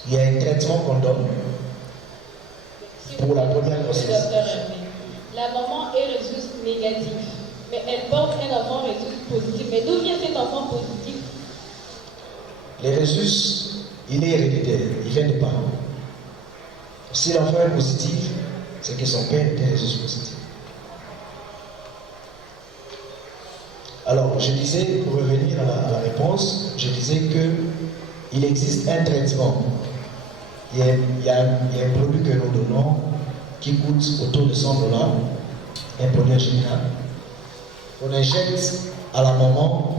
Il y a un traitement qu'on donne pour la première grossesse. La maman est rhésus négative, mais elle porte un enfant rhésus positif. Mais d'où vient cet enfant positif? Les rhésus, il est héréditaire, il vient des parents. Si l'enfant est positif, c'est que son père était rhésus positif. Alors, je disais, pour revenir à la réponse, je disais qu'il existe un traitement. Il y a un produit que nous donnons qui coûte autour de $100, un produit général. On injecte à la maman,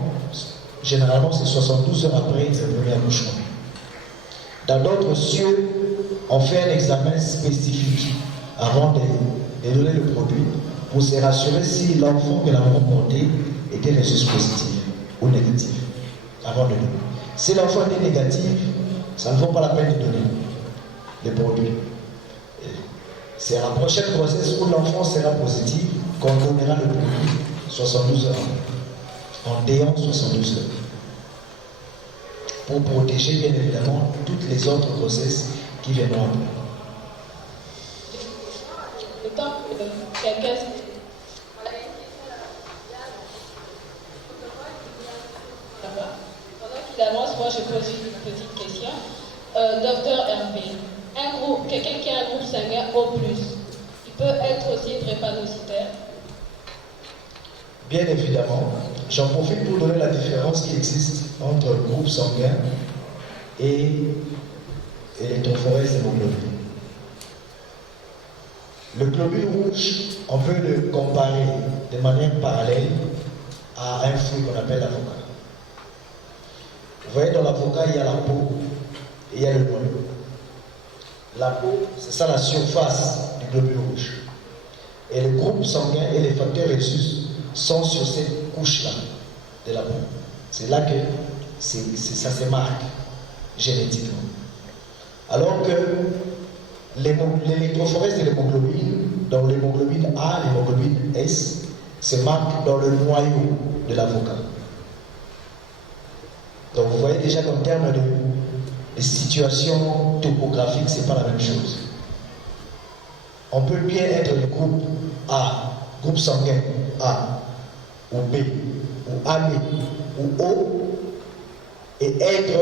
généralement c'est 72 heures après le premier accouchement. Dans d'autres cieux, on fait un examen spécifique avant de donner le produit pour se rassurer si l'enfant que la maman portait était rhésus positif ou négatif avant de donner. Si l'enfant était négatif, ça ne vaut pas la peine de donner le produit. C'est à la prochaine grossesse où l'enfant sera positif qu'on donnera le produit 72 heures en déant 72 heures pour protéger bien évidemment toutes les autres grossesses qui viendront après. Le temps que quelqu'un pendant qu'il avance, moi je pose une petite question. Docteur Hervé, quelqu'un qui a un groupe sanguin O+, il peut être aussi drépanocytaire? Bien évidemment, j'en profite pour donner la différence qui existe entre le groupe sanguin et l'électrophorèse d'hémoglobine. Le globule rouge, on peut le comparer de manière parallèle à un fruit qu'on appelle l'avocat. Vous voyez, dans l'avocat, il y a la peau et il y a le noyau. La peau, c'est ça la surface du globule rouge. Et le groupe sanguin et les facteurs rhésus sont sur cette couche-là de la peau. C'est là que ça se marque génétiquement. Alors que l'électrophorèse de l'hémoglobine, dans l'hémoglobine A, l'hémoglobine S, se marque dans le noyau de l'avocat. Donc vous voyez déjà qu'en termes de situation topographique, ce n'est pas la même chose. On peut bien être le groupe A, groupe sanguin A, ou B, ou AB, ou O, et être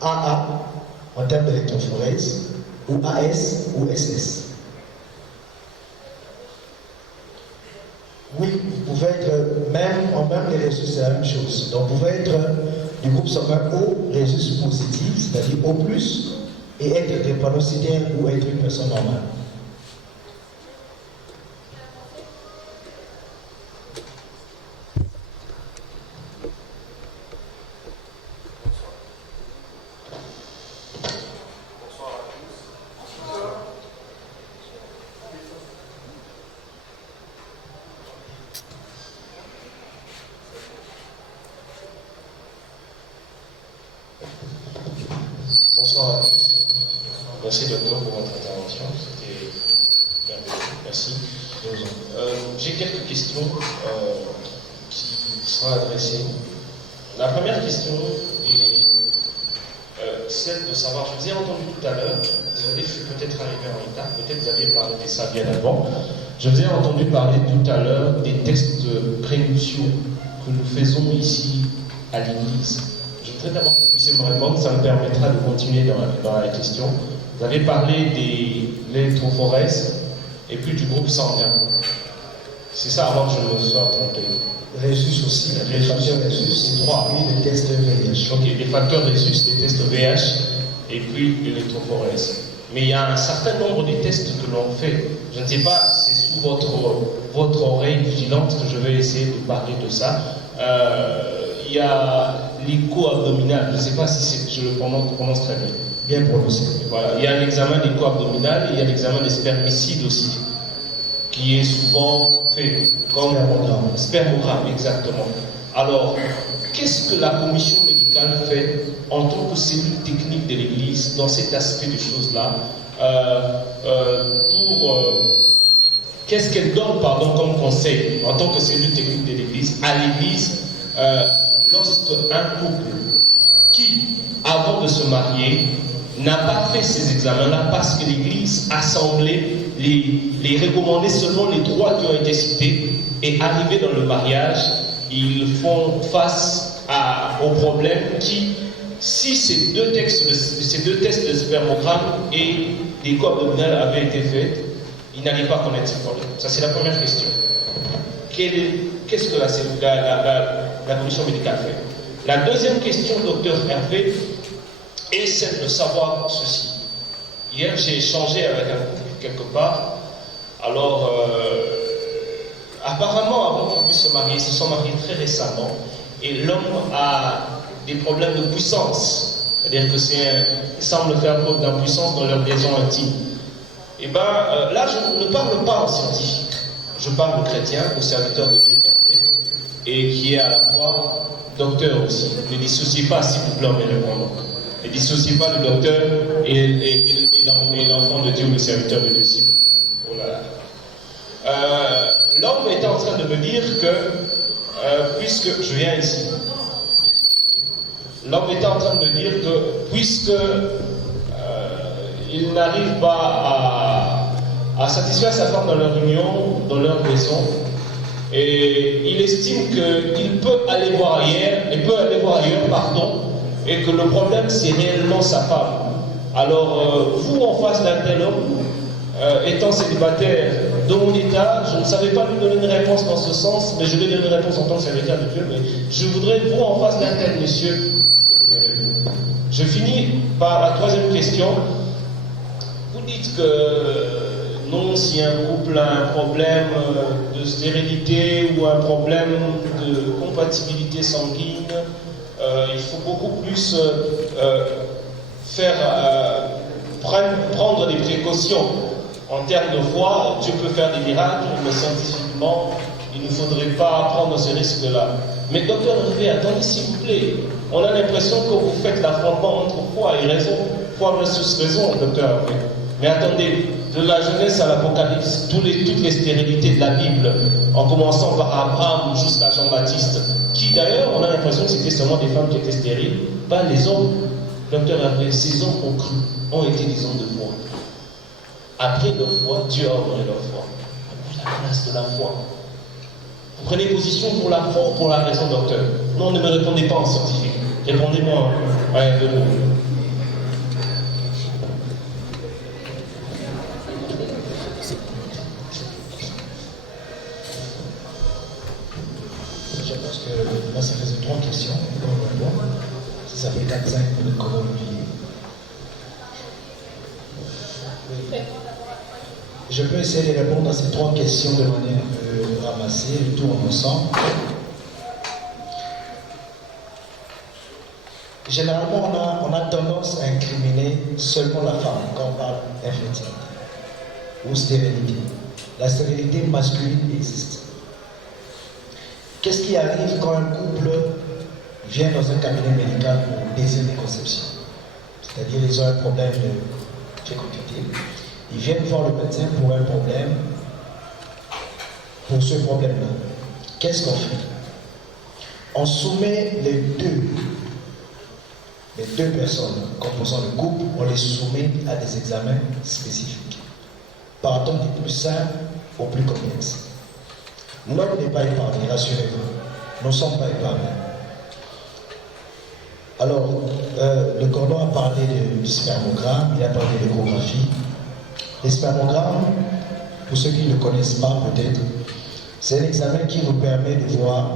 AA en termes d'électrophorèse, ou AS, ou SS. Oui, vous pouvez être, même les rhésus, c'est la même chose. Donc vous pouvez être du groupe sanguin O, rhésus positif, c'est-à-dire O+, et être drépanocytaire ou être une personne normale. Bonsoir à tous. Merci docteur pour votre intervention, c'était merveilleux, merci. J'ai quelques questions qui vous seront adressées. La première question est celle de savoir, je vous ai entendu tout à l'heure, désolé, je suis peut-être arrivé en retard, peut-être vous aviez parlé de ça bien avant, Je vous ai entendu parler tout à l'heure des tests prénuptiaux que nous faisons ici à l'Église. Je voudrais d'abord que vous puissiez me répondre, ça me permettra de continuer dans la question. Vous avez parlé des électrophorèses et puis du groupe sanguin. C'est ça avant que je me sois trompé. Rhésus aussi, les facteurs Rhésus, trois. Oui, les tests VIH. Ok, les facteurs Rhésus, les tests VIH et puis l'électrophorèse. Mais il y a un certain nombre de tests que l'on fait. Je ne sais pas, c'est sous votre oreille vigilante que je vais essayer de parler de ça. Il y a l'écho-abdominal, je ne sais pas si je le prononce très bien. Bien prononcé. Voilà. Il y a un examen d'écho-abdominal et il y a l'examen des spermicides aussi, qui est souvent fait comme spermogramme, exactement. Alors, qu'est-ce que la commission médicale fait en tant que cellule technique de l'Église dans cet aspect de choses-là qu'est-ce qu'elle donne comme conseil en tant que cellule technique de l'Église à l'Église lorsque un couple qui, avant de se marier, n'a pas fait ces examens-là parce que l'Église a semblé les recommander selon les droits qui ont été cités, et arrivé dans le mariage, ils font face au problème qui, si ces deux tests de spermogramme et d'écho abdominal avaient été faits, ils n'allaient pas connaître ce problème. Ça, c'est la première question. Qu'est-ce que la commission médicale fait? La deuxième question, docteur Hervé, est celle de savoir ceci. Hier, j'ai échangé avec un couple quelque part. Alors, apparemment, avant qu'on puisse se marier, ils se sont mariés très récemment. Et l'homme a des problèmes de puissance. C'est-à-dire que il semble faire preuve d'impuissance dans leur liaison intime. Et bien, là, je ne parle pas en scientifique. Je parle au chrétien, au serviteur de Dieu Hervé, et qui est à la fois docteur aussi. Ne dissociez pas, s'il vous plaît, en répondant. Ne dissociez pas le docteur et l'enfant de Dieu ou le serviteur de Dieu. Oh là là. L'homme est en train de me dire que, puisque je viens ici, l'homme est en train de me dire que, puisque il n'arrive pas à satisfaire sa femme dans leur union, dans leur maison, et il estime qu'il peut aller voir ailleurs, et que le problème c'est réellement sa femme. Alors, vous en face d'un tel homme, étant célibataire de mon état, je ne savais pas lui donner une réponse dans ce sens, mais je vais donner une réponse en tant que serviteur de Dieu, mais je voudrais, vous en face d'un tel monsieur, que ferez-vous? Je finis par la troisième question. Vous dites que non, si un couple a un problème de stérilité ou un problème de compatibilité sanguine, il faut beaucoup plus prendre des précautions. En termes de foi, Dieu peut faire des miracles, mais scientifiquement, il ne faudrait pas prendre ce risque-là. Mais docteur Hervé, attendez s'il vous plaît. On a l'impression que vous faites l'affrontement entre foi et raison. Foi versus raison, docteur Hervé. Mais attendez, de la Genèse à l'Apocalypse, toutes les stérilités de la Bible, en commençant par Abraham jusqu'à Jean-Baptiste, qui d'ailleurs, on a l'impression que c'était seulement des femmes qui étaient stériles, pas les hommes. Docteur Hervé, ces hommes ont cru, ont été des hommes de foi. Après leur foi, Dieu a honoré leur foi. La place de la foi. Vous prenez position pour la foi ou pour la raison, docteur? Non, ne me répondez pas en scientifique. Répondez-moi en un de mots. Je pense que là, ça faisait 3 questions. Ça fait 4-5 minutes qu'on va oublier. Je peux essayer de répondre à ces 3 questions de manière ramassée, le tout ensemble. Généralement, on a tendance à incriminer seulement la femme quand on parle d'infertilité ou stérilité. La stérilité masculine existe. Qu'est-ce qui arrive quand un couple vient dans un cabinet médical pour désir de conception? C'est-à-dire qu'ils ont un problème de fécondité. Ils viennent voir le médecin pour un problème, pour ce problème-là. Qu'est-ce qu'on fait? On soumet les deux personnes composant le couple, on les soumet à des examens spécifiques. Partons du plus simple au plus complexe. L'homme n'est pas épargné, rassurez-vous. Nous ne sommes pas épargnés. Alors, le cordon a parlé du spermogramme, il a parlé de l'échographie. Les spermogrammes, pour ceux qui ne le connaissent pas peut-être, c'est un examen qui vous permet de voir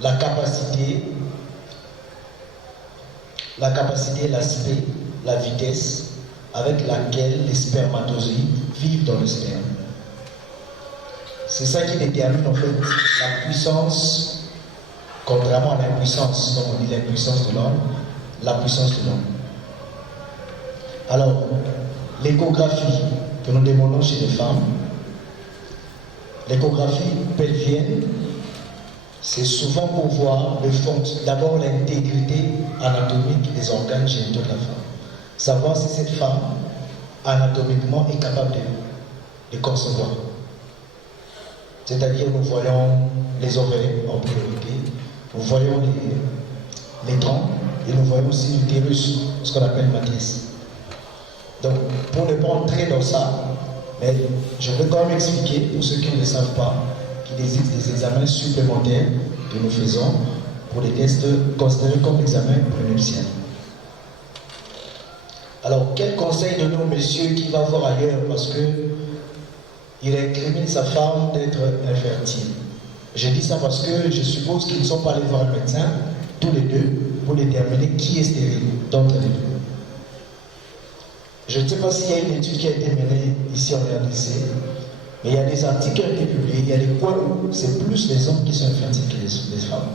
la capacité, l'aspect, la vitesse avec laquelle les spermatozoïdes vivent dans le sperme. C'est ça qui détermine en fait la puissance, contrairement à l'impuissance, comme on dit l'impuissance de l'homme, la puissance de l'homme. Alors, l'échographie que nous demandons chez les femmes, l'échographie pelvienne, c'est souvent pour voir d'abord l'intégrité anatomique des organes génitaux de la femme. Savoir si cette femme, anatomiquement, est capable de concevoir. C'est-à-dire, nous voyons les ovaires en priorité, nous voyons les trompes et nous voyons aussi l'utérus, ce qu'on appelle matrice. Donc, pour ne pas entrer dans ça, mais je veux quand même expliquer, pour ceux qui ne le savent pas, qu'il existe des examens supplémentaires que nous faisons pour les tests considérés comme examens prénuptiaux. Alors, quel conseil donnons au monsieur qui va voir ailleurs parce qu'il incrimine sa femme d'être infertile? Je dis ça parce que je suppose qu'ils ne sont pas allés voir un médecin, tous les deux, pour déterminer qui est stérile d'entre les deux. Je ne sais pas s'il y a une étude qui a été menée ici en RDC, mais il y a des articles qui ont été publiés, il y a des points où c'est plus les hommes qui sont infertiles que les femmes.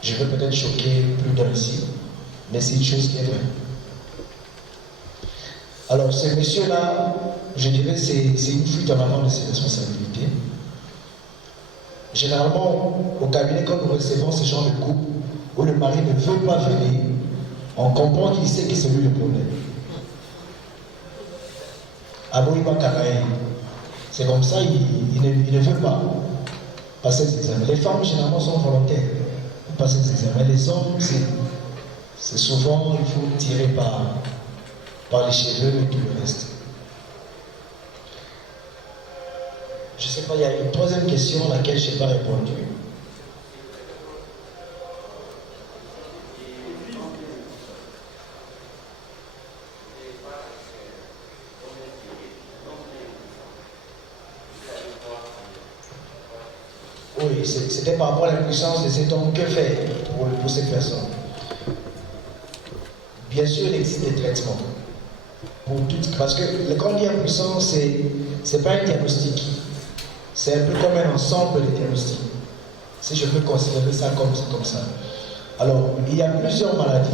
Je vais peut-être choquer plus d'un ici, mais c'est une chose qui est vraie. Alors, ce monsieur-là, je dirais, c'est une fuite en avant de ses responsabilités. Généralement, au cabinet, quand nous recevons ce genre de couple, où le mari ne veut pas venir, on comprend qu'il sait que c'est lui le problème. C'est comme ça, il ne veut pas passer ces examens. Les femmes, généralement, sont volontaires pour passer ces examens. Les hommes, c'est souvent, il faut tirer par les cheveux et tout le reste. Je ne sais pas, il y a une troisième question à laquelle je n'ai pas répondu. Oui, c'était par rapport à l'impuissance de cet homme. Que faire pour cette personne? Bien sûr, il existe des traitements. Parce que quand on dit impuissance, ce n'est pas un diagnostic. C'est un peu comme un ensemble de diagnostics. Si je peux considérer ça comme ça. Alors, il y a plusieurs maladies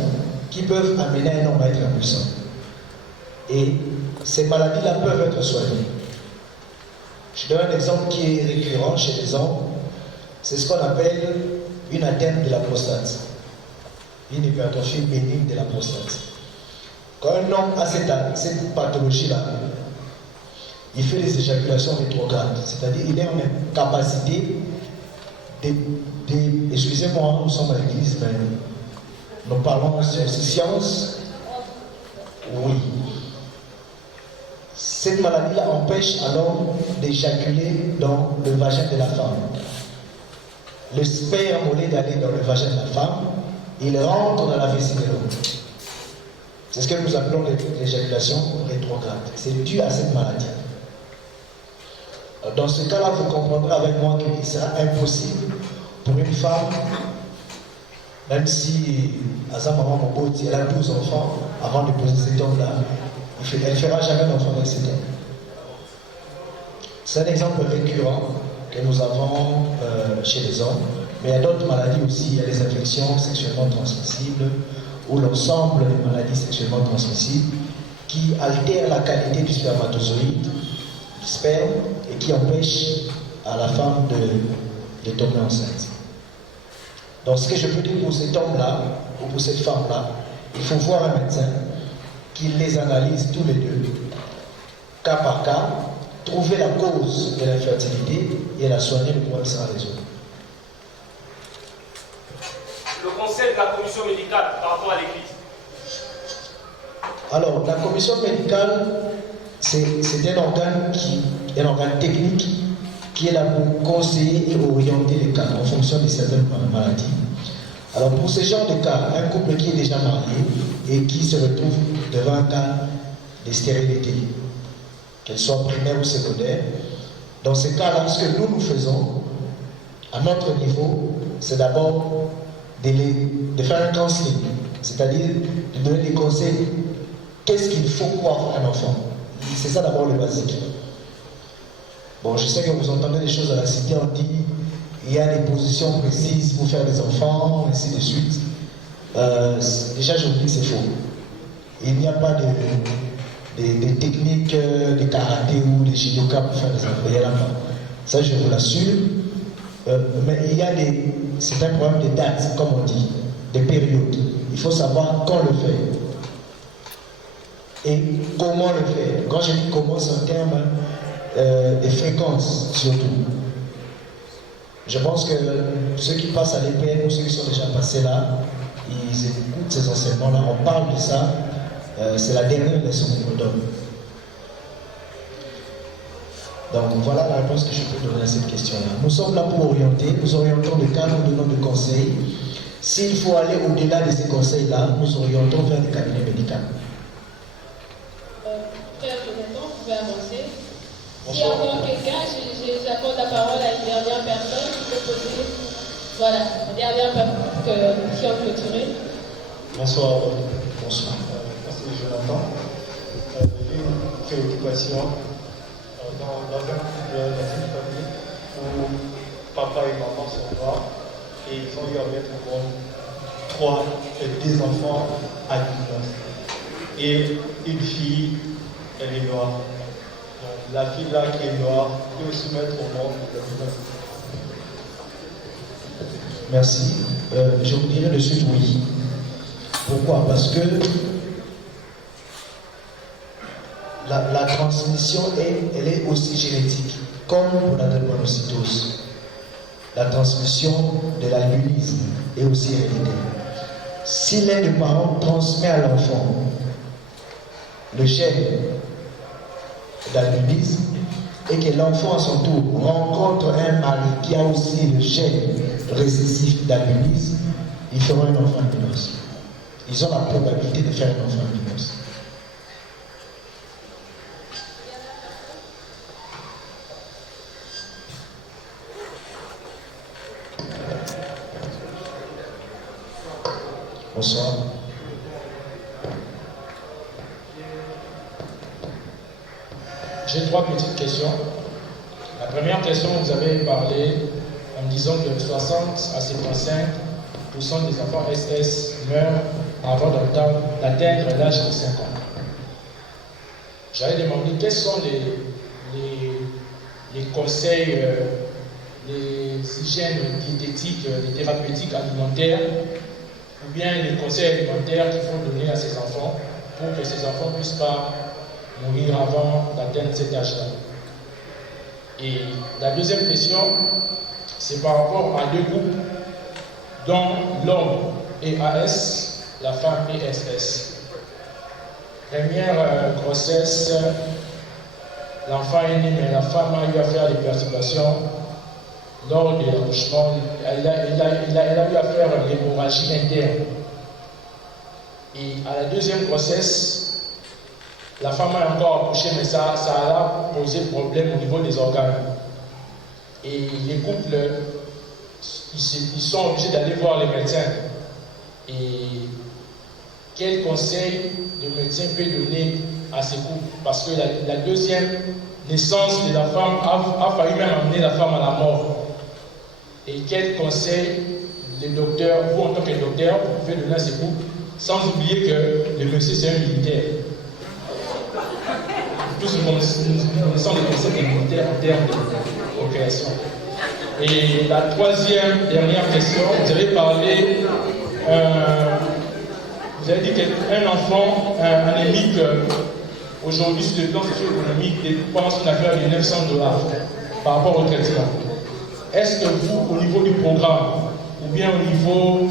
qui peuvent amener un homme à être impuissant. Et ces maladies-là peuvent être soignées. Je donne un exemple qui est récurrent chez les hommes. C'est ce qu'on appelle une atteinte de la prostate. Une hypertrophie bénigne de la prostate. Quand un homme a cette pathologie-là, il fait des éjaculations rétrogrades. C'est-à-dire qu'il est en capacité excusez-moi, nous sommes à l'église, mais nous parlons sur science. Oui. Cette maladie-là empêche à l'homme d'éjaculer dans le vagin de la femme. Le sperme, au lieu d'aller dans le vagin de la femme, il rentre dans la vessie de l'homme. C'est ce que nous appelons l'éjaculation rétrograde. C'est dû à cette maladie. Dans ce cas-là, vous comprendrez avec moi qu'il sera impossible pour une femme, même si Asa Maman Moboti, elle a 12 enfants, avant de poser cet homme-là, elle ne fera jamais d'enfant avec cet homme. C'est un exemple récurrent que nous avons chez les hommes, mais il y a d'autres maladies aussi. Il y a les infections sexuellement transmissibles ou l'ensemble des maladies sexuellement transmissibles qui altèrent la qualité du spermatozoïde, du sperme, et qui empêchent à la femme de tomber enceinte. Donc ce que je peux dire pour cet homme-là, ou pour cette femme-là, il faut voir un médecin qui les analyse tous les deux, cas par cas, trouver la cause de l'infertilité et la soigner, le problème sera résolu. Le conseil de la commission médicale par rapport à l'église. Alors, la commission médicale, c'est un organe technique qui est là pour conseiller et orienter les cas en fonction de certaines maladies. Alors pour ce genre de cas, un couple qui est déjà marié et qui se retrouve devant un cas de stérilité, qu'elle soit primaire ou secondaire, dans ce cas-là, ce que nous faisons, à notre niveau, c'est d'abord de faire un counseling, c'est-à-dire de donner des conseils. Qu'est-ce qu'il faut pour avoir un enfant? C'est ça d'abord le basique. Bon, je sais que vous entendez des choses à la cité, on dit il y a des positions précises pour faire des enfants, ainsi de suite. Déjà, je vous dis que c'est faux. Il n'y a pas de techniques de karaté ou de judoka pour faire des enfants. Il n'y en a pas. Ça, je vous l'assure. Mais il y a c'est un problème de dates, comme on dit, des périodes. Il faut savoir quand le faire et comment le faire. Quand je dis comment, c'est en termes de fréquence surtout. Je pense que ceux qui passent à l'EPN ou ceux qui sont déjà passés là, ils écoutent ces enseignements-là. On parle de ça. C'est la dernière leçon qu'on nous donne. Donc voilà la réponse que je peux donner à cette question-là. Nous sommes là pour orienter, nous orientons le cas, nous donnons des conseils. S'il faut aller au-delà de ces conseils-là, nous orientons vers des cabinets médicaux. Frère Jonathan, vous pouvez avancer. S'il y a encore quelqu'un, j'accorde la parole à une dernière personne qui peut poser. Voilà, la dernière personne qui a clôturé. Bonsoir. Bonsoir. Merci Jonathan. J'ai une préoccupation. Dans une famille où papa et maman sont noirs et ils ont eu à mettre au monde 3 et 2 enfants adultes. Et une fille, elle est noire. Donc, la fille là qui est noire peut aussi mettre au monde des adultes. Merci. Je vous dirai de suite oui. Pourquoi? Parce que la transmission, elle est aussi génétique, comme pour la drépanocytose. La transmission de l'albinisme est aussi héréditaire. Si l'un des parents transmet à l'enfant le gène d'albinisme et que l'enfant à son tour rencontre un mari qui a aussi le gène récessif d'albinisme, ils feront un enfant albinos. Ils ont la probabilité de faire un enfant albinos. Bonsoir. J'ai 3 petites questions. La première question, vous avez parlé en disant que 60 à 75% des enfants SS meurent avant d'atteindre l'âge de 5 ans. J'avais demandé quels sont les conseils, les hygiènes diététiques, les thérapeutiques alimentaires, ou bien les conseils alimentaires qu'il faut donner à ces enfants pour que ces enfants ne puissent pas mourir avant d'atteindre cet âge-là. Et la deuxième question, c'est par rapport à 2 groupes dont l'homme est AS, la femme est SS. Première grossesse, l'enfant est né, mais la femme a eu à faire des perturbations lors de l'accouchement. Elle a eu à faire une hémorragie interne. Et à la deuxième grossesse, la femme a encore accouché, mais ça a posé problème au niveau des organes. Et les couples, ils sont obligés d'aller voir les médecins. Et quel conseil le médecin peut donner à ces couples? Parce que la deuxième naissance de la femme a failli même amener la femme à la mort. Et quel conseil le docteur, vous en tant que docteur, vous pouvez donner à ces couples, sans oublier que le monsieur c'est un militaire. Tous nous connaissons les concepts des militaires en termes de procréation. Et la troisième, dernière question, vous avez parlé, vous avez dit qu'un enfant anémique, aujourd'hui sur le plan socio-économique, dépense une affaire de $900 par rapport au traitement. Est-ce que vous, au niveau du programme, ou bien au niveau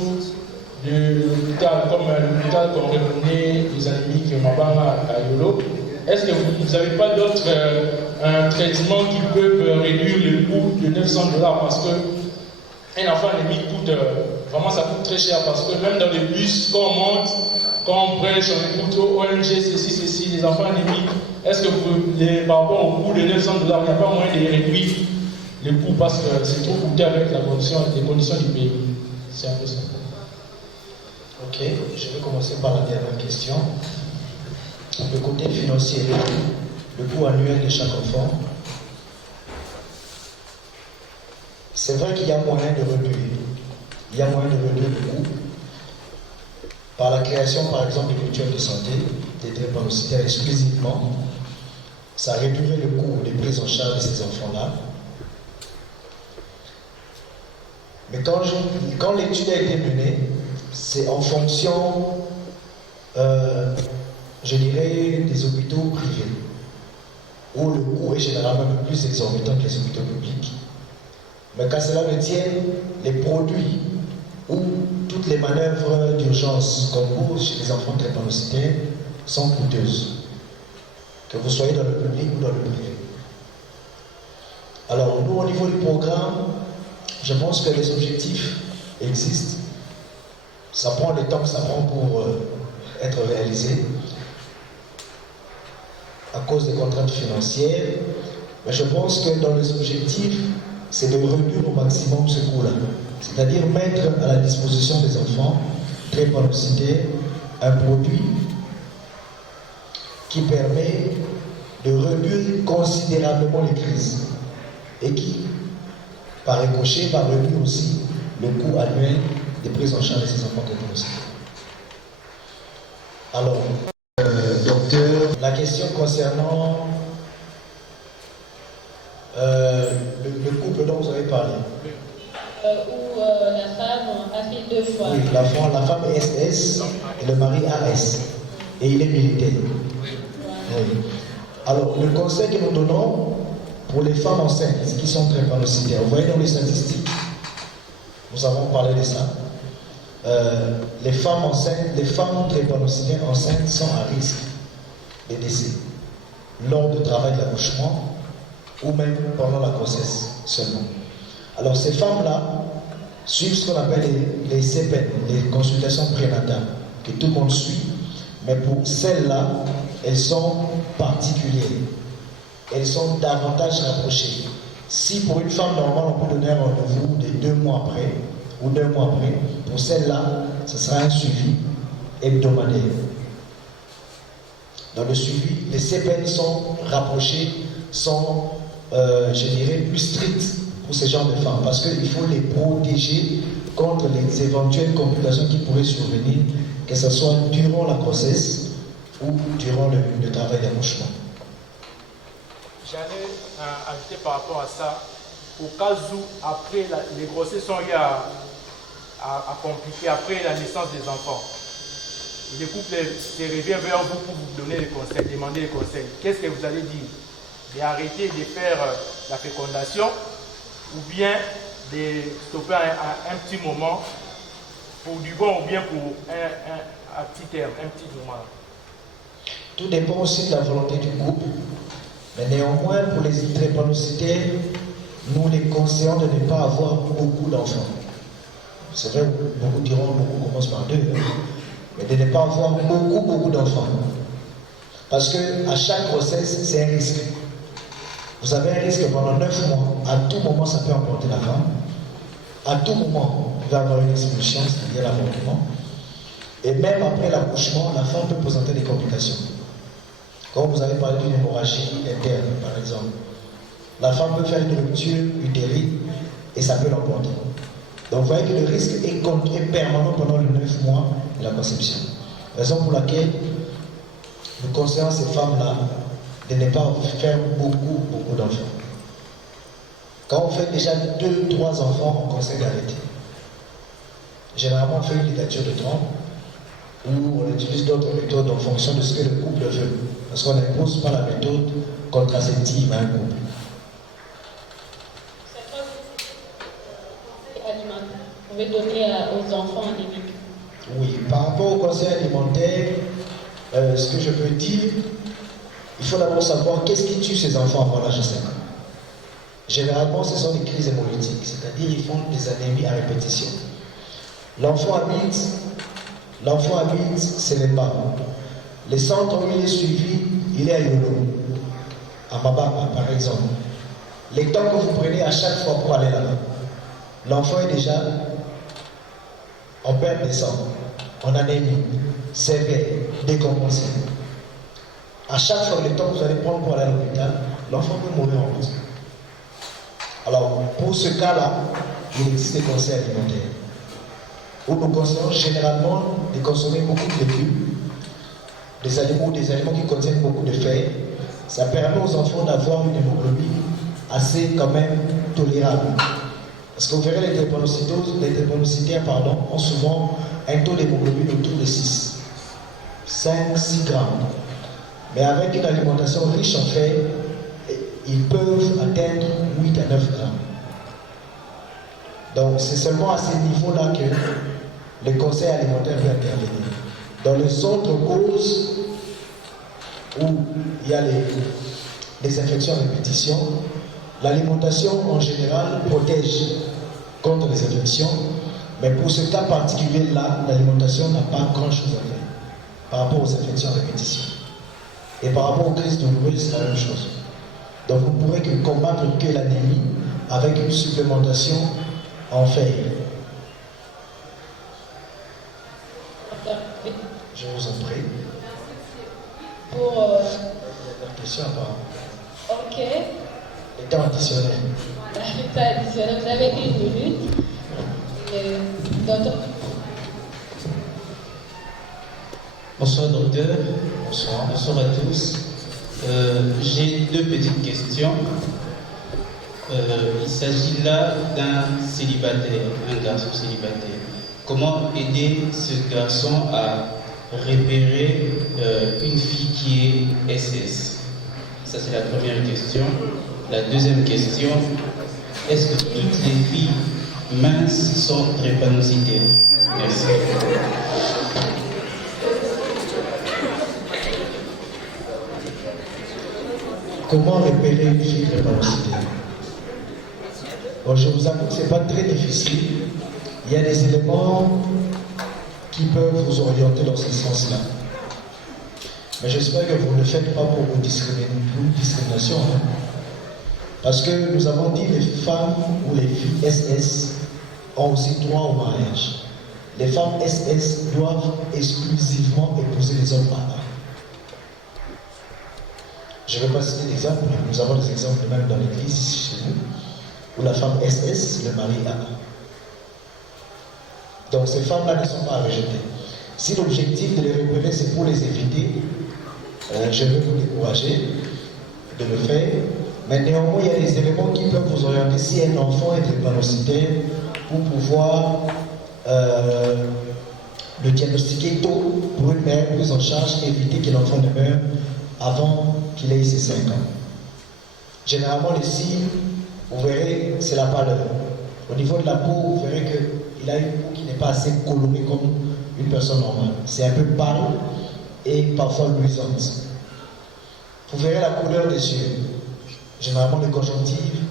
de l'hôpital, comme l'hôpital qu'on reconnaît les anémiques Mabanga à Yolo, est-ce que vous n'avez pas d'autres traitements qui peuvent réduire le coût de 900 $? Parce que un enfant anémique coûte, vraiment ça coûte très cher, parce que même dans les bus, quand on monte, quand on prêche, on écoute ONG, ceci, les enfants anémiques, est-ce que par rapport au coût de 900 $, il n'y a pas moyen de réduire le coût parce que c'est trop coûteux avec les conditions du pays? C'est un peu ça. Ok, je vais commencer par la dernière question. Le côté financier, le coût annuel de chaque enfant. C'est vrai qu'il y a moyen de réduire. Il y a moyen de réduire le coût par la création, par exemple, de mutuelles de santé, des drépanocytaires exclusivement. Ça réduirait le coût des prises en charge de ces enfants-là. Mais quand l'étude a été menée, c'est en fonction, je dirais, des hôpitaux privés, où le coût est généralement un peu plus exorbitant que les hôpitaux publics. Mais quand cela me tient, les produits ou toutes les manœuvres d'urgence qu'on pose chez les enfants drépanocytaires sont coûteuses, que vous soyez dans le public ou dans le privé. Alors nous, au niveau du programme, je pense que les objectifs existent. Ça prend le temps que ça prend pour être réalisé à cause des contraintes financières. Mais je pense que dans les objectifs, c'est de réduire au maximum ce coût-là. C'est-à-dire mettre à la disposition des enfants drépanocytaires un produit qui permet de réduire considérablement les crises et qui, par ricochet, va réduire aussi le coût annuel des prises en charge de ces enfants drépanocytaires. Alors, docteur, la question concernant le couple dont vous avez parlé. Où la femme a fait 2 fois. Oui, la femme est SS et le mari AS. Et il est militaire. Oui. Alors, le conseil que nous donnons pour les femmes enceintes qui sont drépanocytaires, vous voyez dans les statistiques, nous avons parlé de ça. Les femmes drépanocytaires enceintes sont à risque de décès lors du travail de l'accouchement ou même pendant la grossesse seulement. Alors ces femmes-là suivent ce qu'on appelle les CPN, les consultations prénatales, que tout le monde suit, mais pour celles-là, elles sont particulières. Elles sont davantage rapprochées. Si pour une femme normale, on peut donner un rendez-vous de 2 mois après, ou 2 mois après, pour celle-là, ce sera un suivi hebdomadaire. Dans le suivi, les CPN sont rapprochés, sont, je dirais, plus stricts pour ce genre de femmes, parce qu'il faut les protéger contre les éventuelles complications qui pourraient survenir, que ce soit durant la grossesse ou durant le travail d'accouchement. J'allais ajouter par rapport à ça, au cas où après les grossesses sont liées à compliquer, après la naissance des enfants, et le couple se revient vers vous pour vous donner les conseils, demander les conseils. Qu'est-ce que vous allez dire? D'arrêter de faire la fécondation ou bien de stopper un petit moment pour du bon ou bien pour un petit terme, un petit moment? Tout dépend aussi de la volonté du couple. Mais néanmoins, pour les drépanocytaires, nous les conseillons de ne pas avoir beaucoup d'enfants. C'est vrai, beaucoup diront, beaucoup commencent par 2, mais de ne pas avoir beaucoup d'enfants. Parce qu'à chaque grossesse, c'est un risque. Vous avez un risque pendant 9 mois, à tout moment, ça peut emporter la femme. À tout moment, il va y avoir une expulsion, c'est-à-dire l'avortement. Et même après l'accouchement, la femme peut présenter des complications. Quand vous avez parlé d'une hémorragie interne, par exemple, la femme peut faire une rupture utérine et ça peut l'emporter. Donc vous voyez que le risque est permanent pendant les 9 mois de la conception. Raison pour laquelle nous conseillons à ces femmes-là de ne pas faire beaucoup d'enfants. Quand on fait déjà 2 ou 3 enfants, on conseille d'arrêter. Généralement, on fait une ligature de trompe ou on utilise d'autres méthodes en fonction de ce que le couple veut. Parce qu'on n'impose pas la méthode contraceptive à un couple. On veut donner aux enfants anémiques. Oui, par rapport au conseil alimentaire, ce que je peux dire, il faut d'abord savoir qu'est-ce qui tue ces enfants avant l'âge de 5 ans. Généralement, ce sont des crises hémolytiques, c'est-à-dire ils font des anémies à répétition. L'enfant habite, c'est les parents. Les centres où il est suivi, il est à Yolo, à Mababa par exemple. Les temps que vous prenez à chaque fois pour aller là-bas, l'enfant est déjà en perte de sang, en anémie, sévère, décompensé. À chaque fois, le temps que vous allez prendre pour aller à l'hôpital, l'enfant peut mourir en route. Alors, pour ce cas-là, il existe des conseils alimentaires où nous conseillons généralement de consommer beaucoup de légumes, des aliments qui contiennent beaucoup de fer. Ça permet aux enfants d'avoir une hémoglobine assez quand même tolérable. Parce que vous verrez, les drépanocytaires ont souvent un taux d'hémoglobine autour de 6, 5, 6 grammes. Mais avec une alimentation riche en fer, ils peuvent atteindre 8 à 9 grammes. Donc c'est seulement à ces niveaux-là que le conseil alimentaire peut intervenir. Dans les autres causes où il y a les infections à répétition, l'alimentation en général protège contre les infections, mais pour ce cas particulier-là, l'alimentation n'a pas grand-chose à faire par rapport aux infections à répétition. Et par rapport aux crises douloureuses, c'est la même chose. Donc vous ne pourrez que combattre que l'anémie avec une supplémentation en fer. Je vous en prie. Pour... La question à part. Ok. Le temps additionnel. Voilà, le temps additionnel. Vous avez 1 minute. Docteur. Bonsoir docteur. Bonsoir. Bonsoir à tous. J'ai 2 petites questions. Il s'agit là d'un célibataire, un garçon célibataire. Comment aider ce garçon à repérer une fille qui est SS? Ça, c'est la première question. La deuxième question, est-ce que toutes les filles minces sont drépanocytaires? Merci. Comment repérer une fille drépanocytaire? Bon, je vous avoue que ce n'est pas très difficile. Il y a des éléments qui peuvent vous orienter dans ce sens-là. Mais j'espère que vous ne le faites pas pour une discrimination. Hein? Parce que nous avons dit que les femmes ou les filles SS ont aussi droit au mariage. Les femmes SS doivent exclusivement épouser les hommes AA. Je ne vais pas citer d'exemple, mais nous avons des exemples même dans l'église chez nous, où la femme SS, le mari AA. Donc ces femmes-là ne sont pas à rejeter. Si l'objectif de les repérer, c'est pour les éviter, je vais vous décourager de le faire. Mais néanmoins, il y a des éléments qui peuvent vous orienter si un enfant est drépanocytaire pour pouvoir le diagnostiquer tôt pour une meilleure prise en charge et éviter que l'enfant ne meure avant qu'il ait ses 5 ans. Généralement, les signes, vous verrez, c'est la pâleur. Au niveau de la peau, vous verrez qu'il a une peau qui n'est pas assez colorée comme une personne normale. C'est un peu pâle et parfois luisante. Vous verrez la couleur des yeux. Généralement, les conjonctives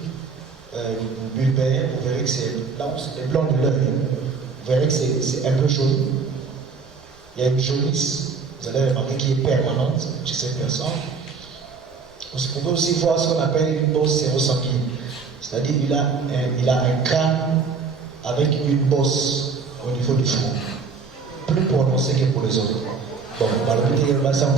bulbaires, vous verrez que c'est là où c'est le blanc de l'œil. Vous verrez que c'est un peu jaune. Il y a une jaunisse, vous allez remarquer, qui est permanente chez cette personne. Vous pouvez aussi voir ce qu'on appelle une bosse sérosanguine. C'est-à-dire qu'il a un crâne avec une bosse au niveau du front, plus prononcée que pour les autres. Bon, malheureusement, il y a ça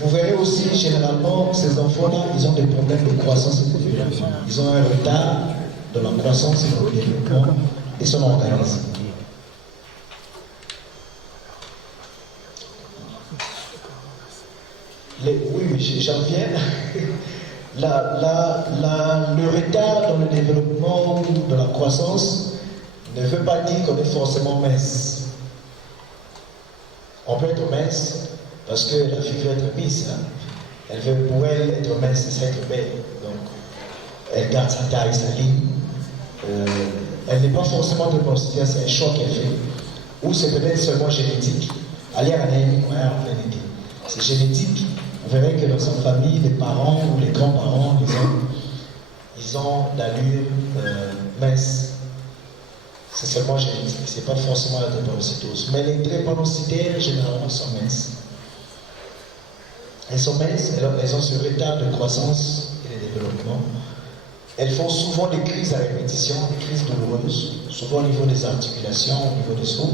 vous verrez aussi, généralement, ces enfants-là, ils ont des problèmes de croissance et de développement. Ils ont un retard dans la croissance et dans le développement de son organisme. Oui, j'en viens. Le retard dans le développement ou dans la croissance ne veut pas dire qu'on est forcément mince. On peut être mince parce que la fille veut être mince. Hein. Elle veut, pour elle, être mince, c'est être belle. Donc, elle garde sa taille, sa ligne. Elle n'est pas forcément de considérer, c'est un choix qu'elle fait. Ou c'est peut-être seulement génétique. C'est génétique. Vous verrez que dans sa famille, les parents ou les grands-parents, ils ont d'allure mince. C'est seulement génétique, ce n'est pas forcément la drépanocytose. Mais les drépanocytaires, généralement, sont minces. Elles sont minces, elles ont ce retard de croissance et de développement. Elles font souvent des crises à répétition, des crises douloureuses, souvent au niveau des articulations, au niveau des os.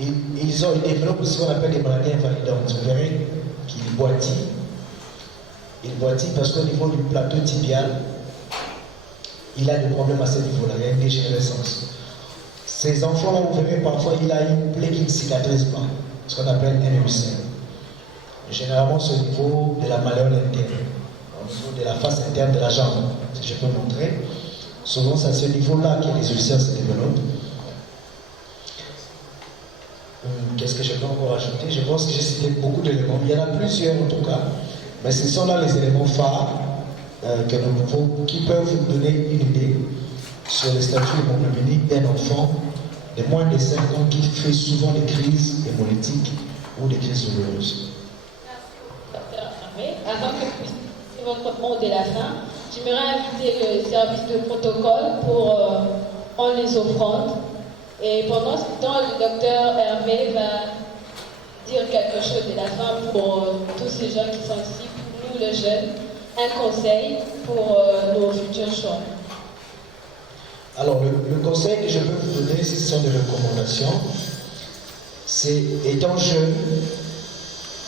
Et ils développent ce qu'on appelle des maladies invalidantes. Vous verrez qu'ils boitillent. Ils boitillent parce qu'au niveau du plateau tibial, il a des problèmes à ce niveau-là, il y a une dégénérescence. Ces enfants-là, vous verrez parfois, il a une plaie qui ne cicatrise pas, ce qu'on appelle un ulcère. Généralement, c'est au niveau de la malléole interne, au niveau de la face interne de la jambe, si je peux montrer. Souvent, c'est à ce niveau-là que les ulcères se développent. Qu'est-ce que je peux encore ajouter? Je pense que j'ai cité beaucoup d'éléments. Il y en a plusieurs en tout cas, mais ce sont là les éléments phares qui peuvent vous donner une idée sur le statut hémoglobinique d'un enfant de moins de 5 ans qui fait souvent des crises hémolytiques ou des crises douloureuses. Avant que vous puissiez votre mot de la fin, j'aimerais inviter le service de protocole pour prendre les offrandes. Et pendant ce temps, le docteur Hervé va dire quelque chose de la fin pour tous ces gens qui sont ici, pour nous les jeunes, un conseil pour nos futurs choix. Alors, le conseil que je peux vous donner, ce sont des recommandations. C'est, étant jeune,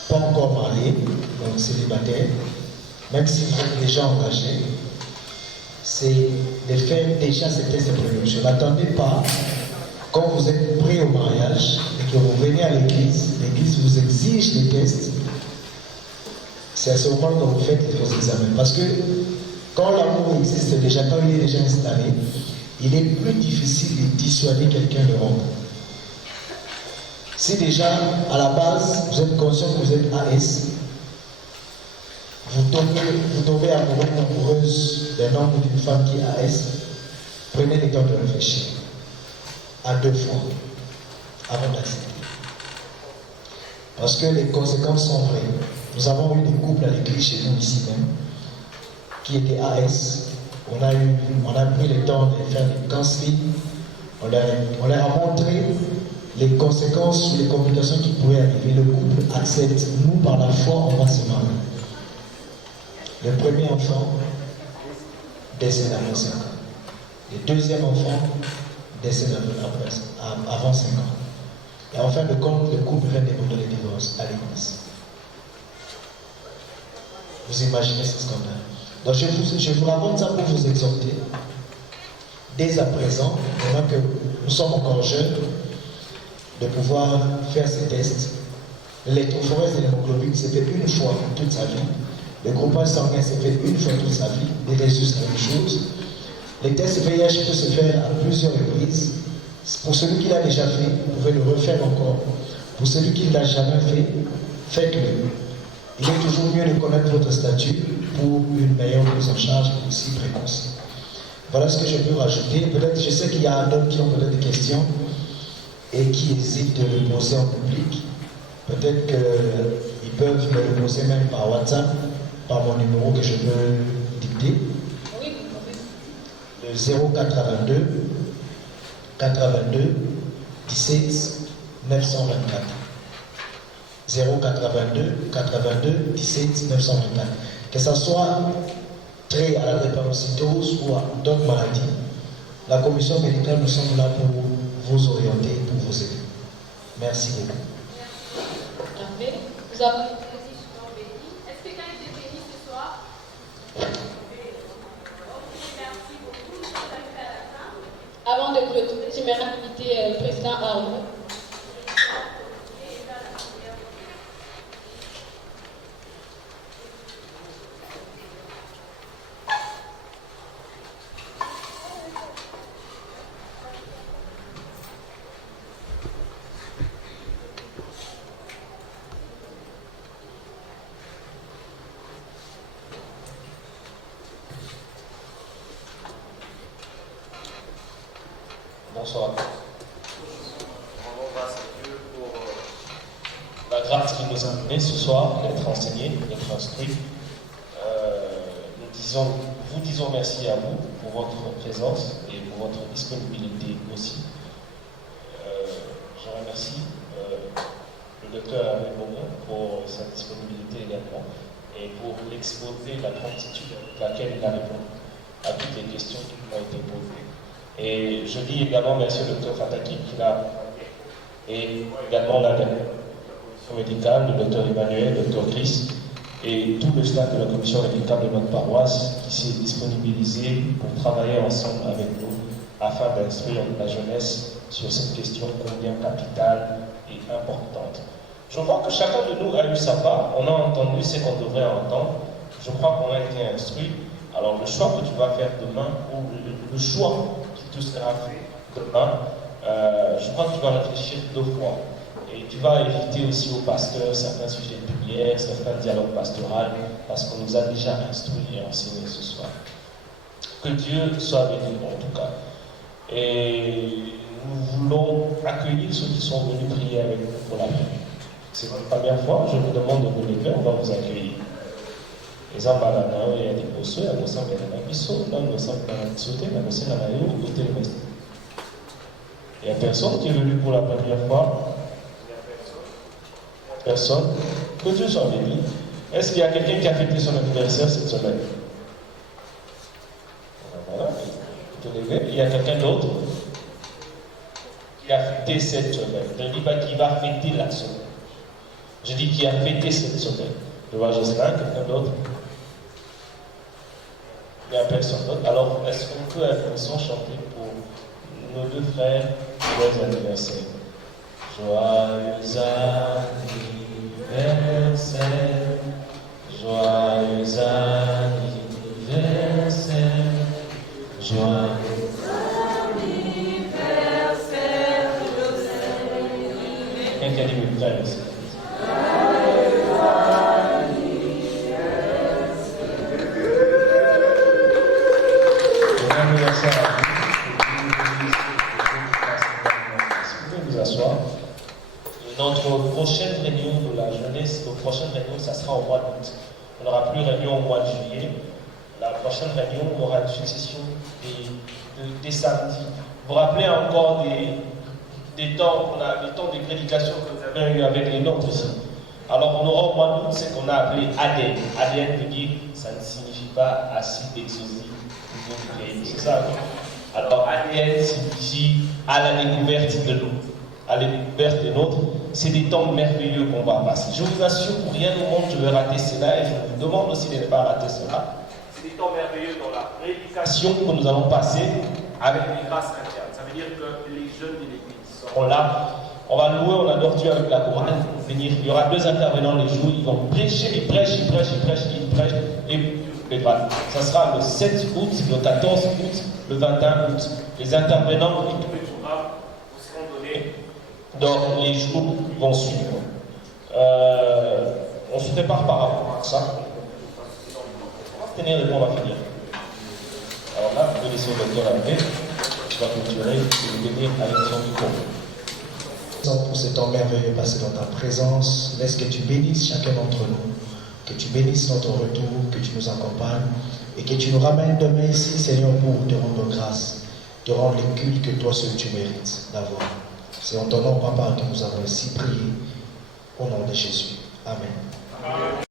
pas encore marié, donc célibataire, même si vous êtes déjà engagé, c'est de faire déjà ces tests de prévention. N'attendez pas, quand vous êtes prêt au mariage et que vous venez à l'église vous exige des tests, c'est à ce moment que vous faites vos examens. Parce que quand l'amour existe déjà, quand il est déjà installé, il est plus difficile de dissuader quelqu'un de rompre. Si déjà, à la base, vous êtes conscient que vous êtes AS, vous tombez amoureux ou amoureuse d'un homme ou d'une femme qui est AS, prenez le temps de réfléchir à 2 fois avant d'accepter. Parce que les conséquences sont vraies. Nous avons eu des couples à l'église chez nous ici même qui étaient AS. On a pris le temps de faire des counseling. On leur a montré les conséquences ou les complications qui pourraient arriver. Le couple accepte. Nous, par la foi, on va se marier. Le premier enfant décède avant 5 ans. Le deuxième enfant décède avant 5 ans. Et en fin de compte, le couple vient demander le divorce à l'église. Vous imaginez ce scandale. Donc je vous raconte ça pour vous exhorter. Dès à présent, maintenant que nous sommes encore jeunes, de pouvoir faire ces tests. L'électrophorèse de l'hémoglobine, c'est fait une fois toute sa vie. Le groupage sanguin, c'est fait une fois toute sa vie. Les résultats, la même chose. Les tests VIH peuvent se faire à plusieurs reprises. Pour celui qui l'a déjà fait, vous pouvez le refaire encore. Pour celui qui ne l'a jamais fait, faites-le. Il est toujours mieux de connaître votre statut pour une meilleure prise en charge et aussi précoce. Voilà ce que je peux rajouter. Peut-être, je sais qu'il y a d'autres qui ont peut-être des questions et qui hésitent de le poser en public. Peut-être qu'ils peuvent me le poser même par WhatsApp, par mon numéro que je peux dicter. Oui, Le 0422 82 17 924. 0422 82 17 924. Que ce soit trait à la drépanocytose ou à d'autres maladies, la commission médicale, nous sommes là pour vous orienter, pour vous aider. Merci beaucoup. Hervé, vous avez... Est-ce que quelqu'un était béni ce soir? Ok, merci beaucoup. Nous sommes arrivés à la fin. Avant de clôturer, j'aimerais inviter le président Arnaud. Bonsoir. On va grâce à Dieu pour la grâce qui nous a donné ce soir d'être enseignés, d'être instruits. Vous disons merci à vous pour votre présence et pour votre disponibilité aussi. Je remercie le docteur Hervé Beaumont pour sa disponibilité également et pour l'exposé, la promptitude avec laquelle il a répondu à toutes les questions qui lui ont été posées. Et je dis également merci au docteur Fataki qui l'a et également la commission médicale, le docteur Emmanuel, le docteur Chris et tout le staff de la commission médicale de notre paroisse qui s'est disponibilisé pour travailler ensemble avec nous afin d'instruire la jeunesse sur cette question combien capitale et importante. Je crois que chacun de nous a eu sa part, on a entendu ce qu'on devrait entendre, je crois qu'on a été instruit. Alors le choix que tu vas faire demain, ou le choix qui te sera fait demain, je crois que tu vas réfléchir 2 fois. Et tu vas éviter aussi aux pasteurs certains sujets de prière, certains dialogues pastoraux, parce qu'on nous a déjà instruits et enseignés ce soir. Que Dieu soit béni en tout cas. Et nous voulons accueillir ceux qui sont venus prier avec nous pour la prière. C'est votre première fois, je vous demande de vous lever, on va vous accueillir. Les ambalana, il y a des postes, il y a des sambalana, il y a personne qui est venu pour la première fois. Personne. Que Dieu soit béni. Est-ce qu'il y a quelqu'un qui a fêté son anniversaire cette semaine? Voilà. Il y a quelqu'un d'autre qui a fêté cette semaine. Je ne dis pas qu'il va fêter la semaine. Je dis qu'il a fêté cette semaine. Je vois Jocelyn, quelqu'un d'autre? Il n'y a personne d'autre. Alors, est-ce qu'on peut à l'unisson chanter pour nos 2 frères joyeux anniversaire? Joyeux anniversaire, joyeux anniversaire, joyeux anniversaire, quelqu'un qui a dit mes frères aussi. Bon anniversaire. Vous pouvez vous asseoir. Notre prochaine réunion de la jeunesse, notre prochaine réunion, ça sera au mois d'août. On n'aura plus réunion au mois de juillet. La prochaine réunion, on aura une succession des samedis. Vous vous rappelez encore des temps de prédication que nous avions eu avec les nôtres ici. Alors on aura au mois d'août ce qu'on a appelé ADN. ADN veut dire, ça ne signifie pas acide explosif. C'est ça. Alors ADN signifie à la découverte de l'eau. À la découverte des nôtres, c'est des temps merveilleux qu'on va passer. Je vous assure, pour rien au monde, je vais rater cela et je vous demande aussi de ne pas rater cela. C'est des temps merveilleux dans la prédication que nous allons passer avec les grâces internes. Ça veut dire que les jeunes de l'église seront là. On va louer, on adore Dieu avec la chorale. Il y aura 2 intervenants les jours, ils vont prêcher, ils prêchent, et ça sera le 7 août, le 14 août, le 21 août. Les intervenants et tous les programmes vous seront donnés dans les jours qui vont suivre. On se prépare par rapport à ça. On va se tenir et on va finir. Alors là, vous pouvez laisser le docteur arriver. Je vais clôturer et vous bénir avec son micro. Pour ce temps merveilleux passé dans ta présence, laisse que tu bénisses chacun d'entre nous, que tu bénisses notre retour, que tu nous accompagnes et que tu nous ramènes demain ici, Seigneur, pour te rendre grâce, te rendre les cultes que toi seul tu mérites d'avoir. C'est en ton nom, Papa, que nous avons ainsi prié, au nom de Jésus. Amen. Amen.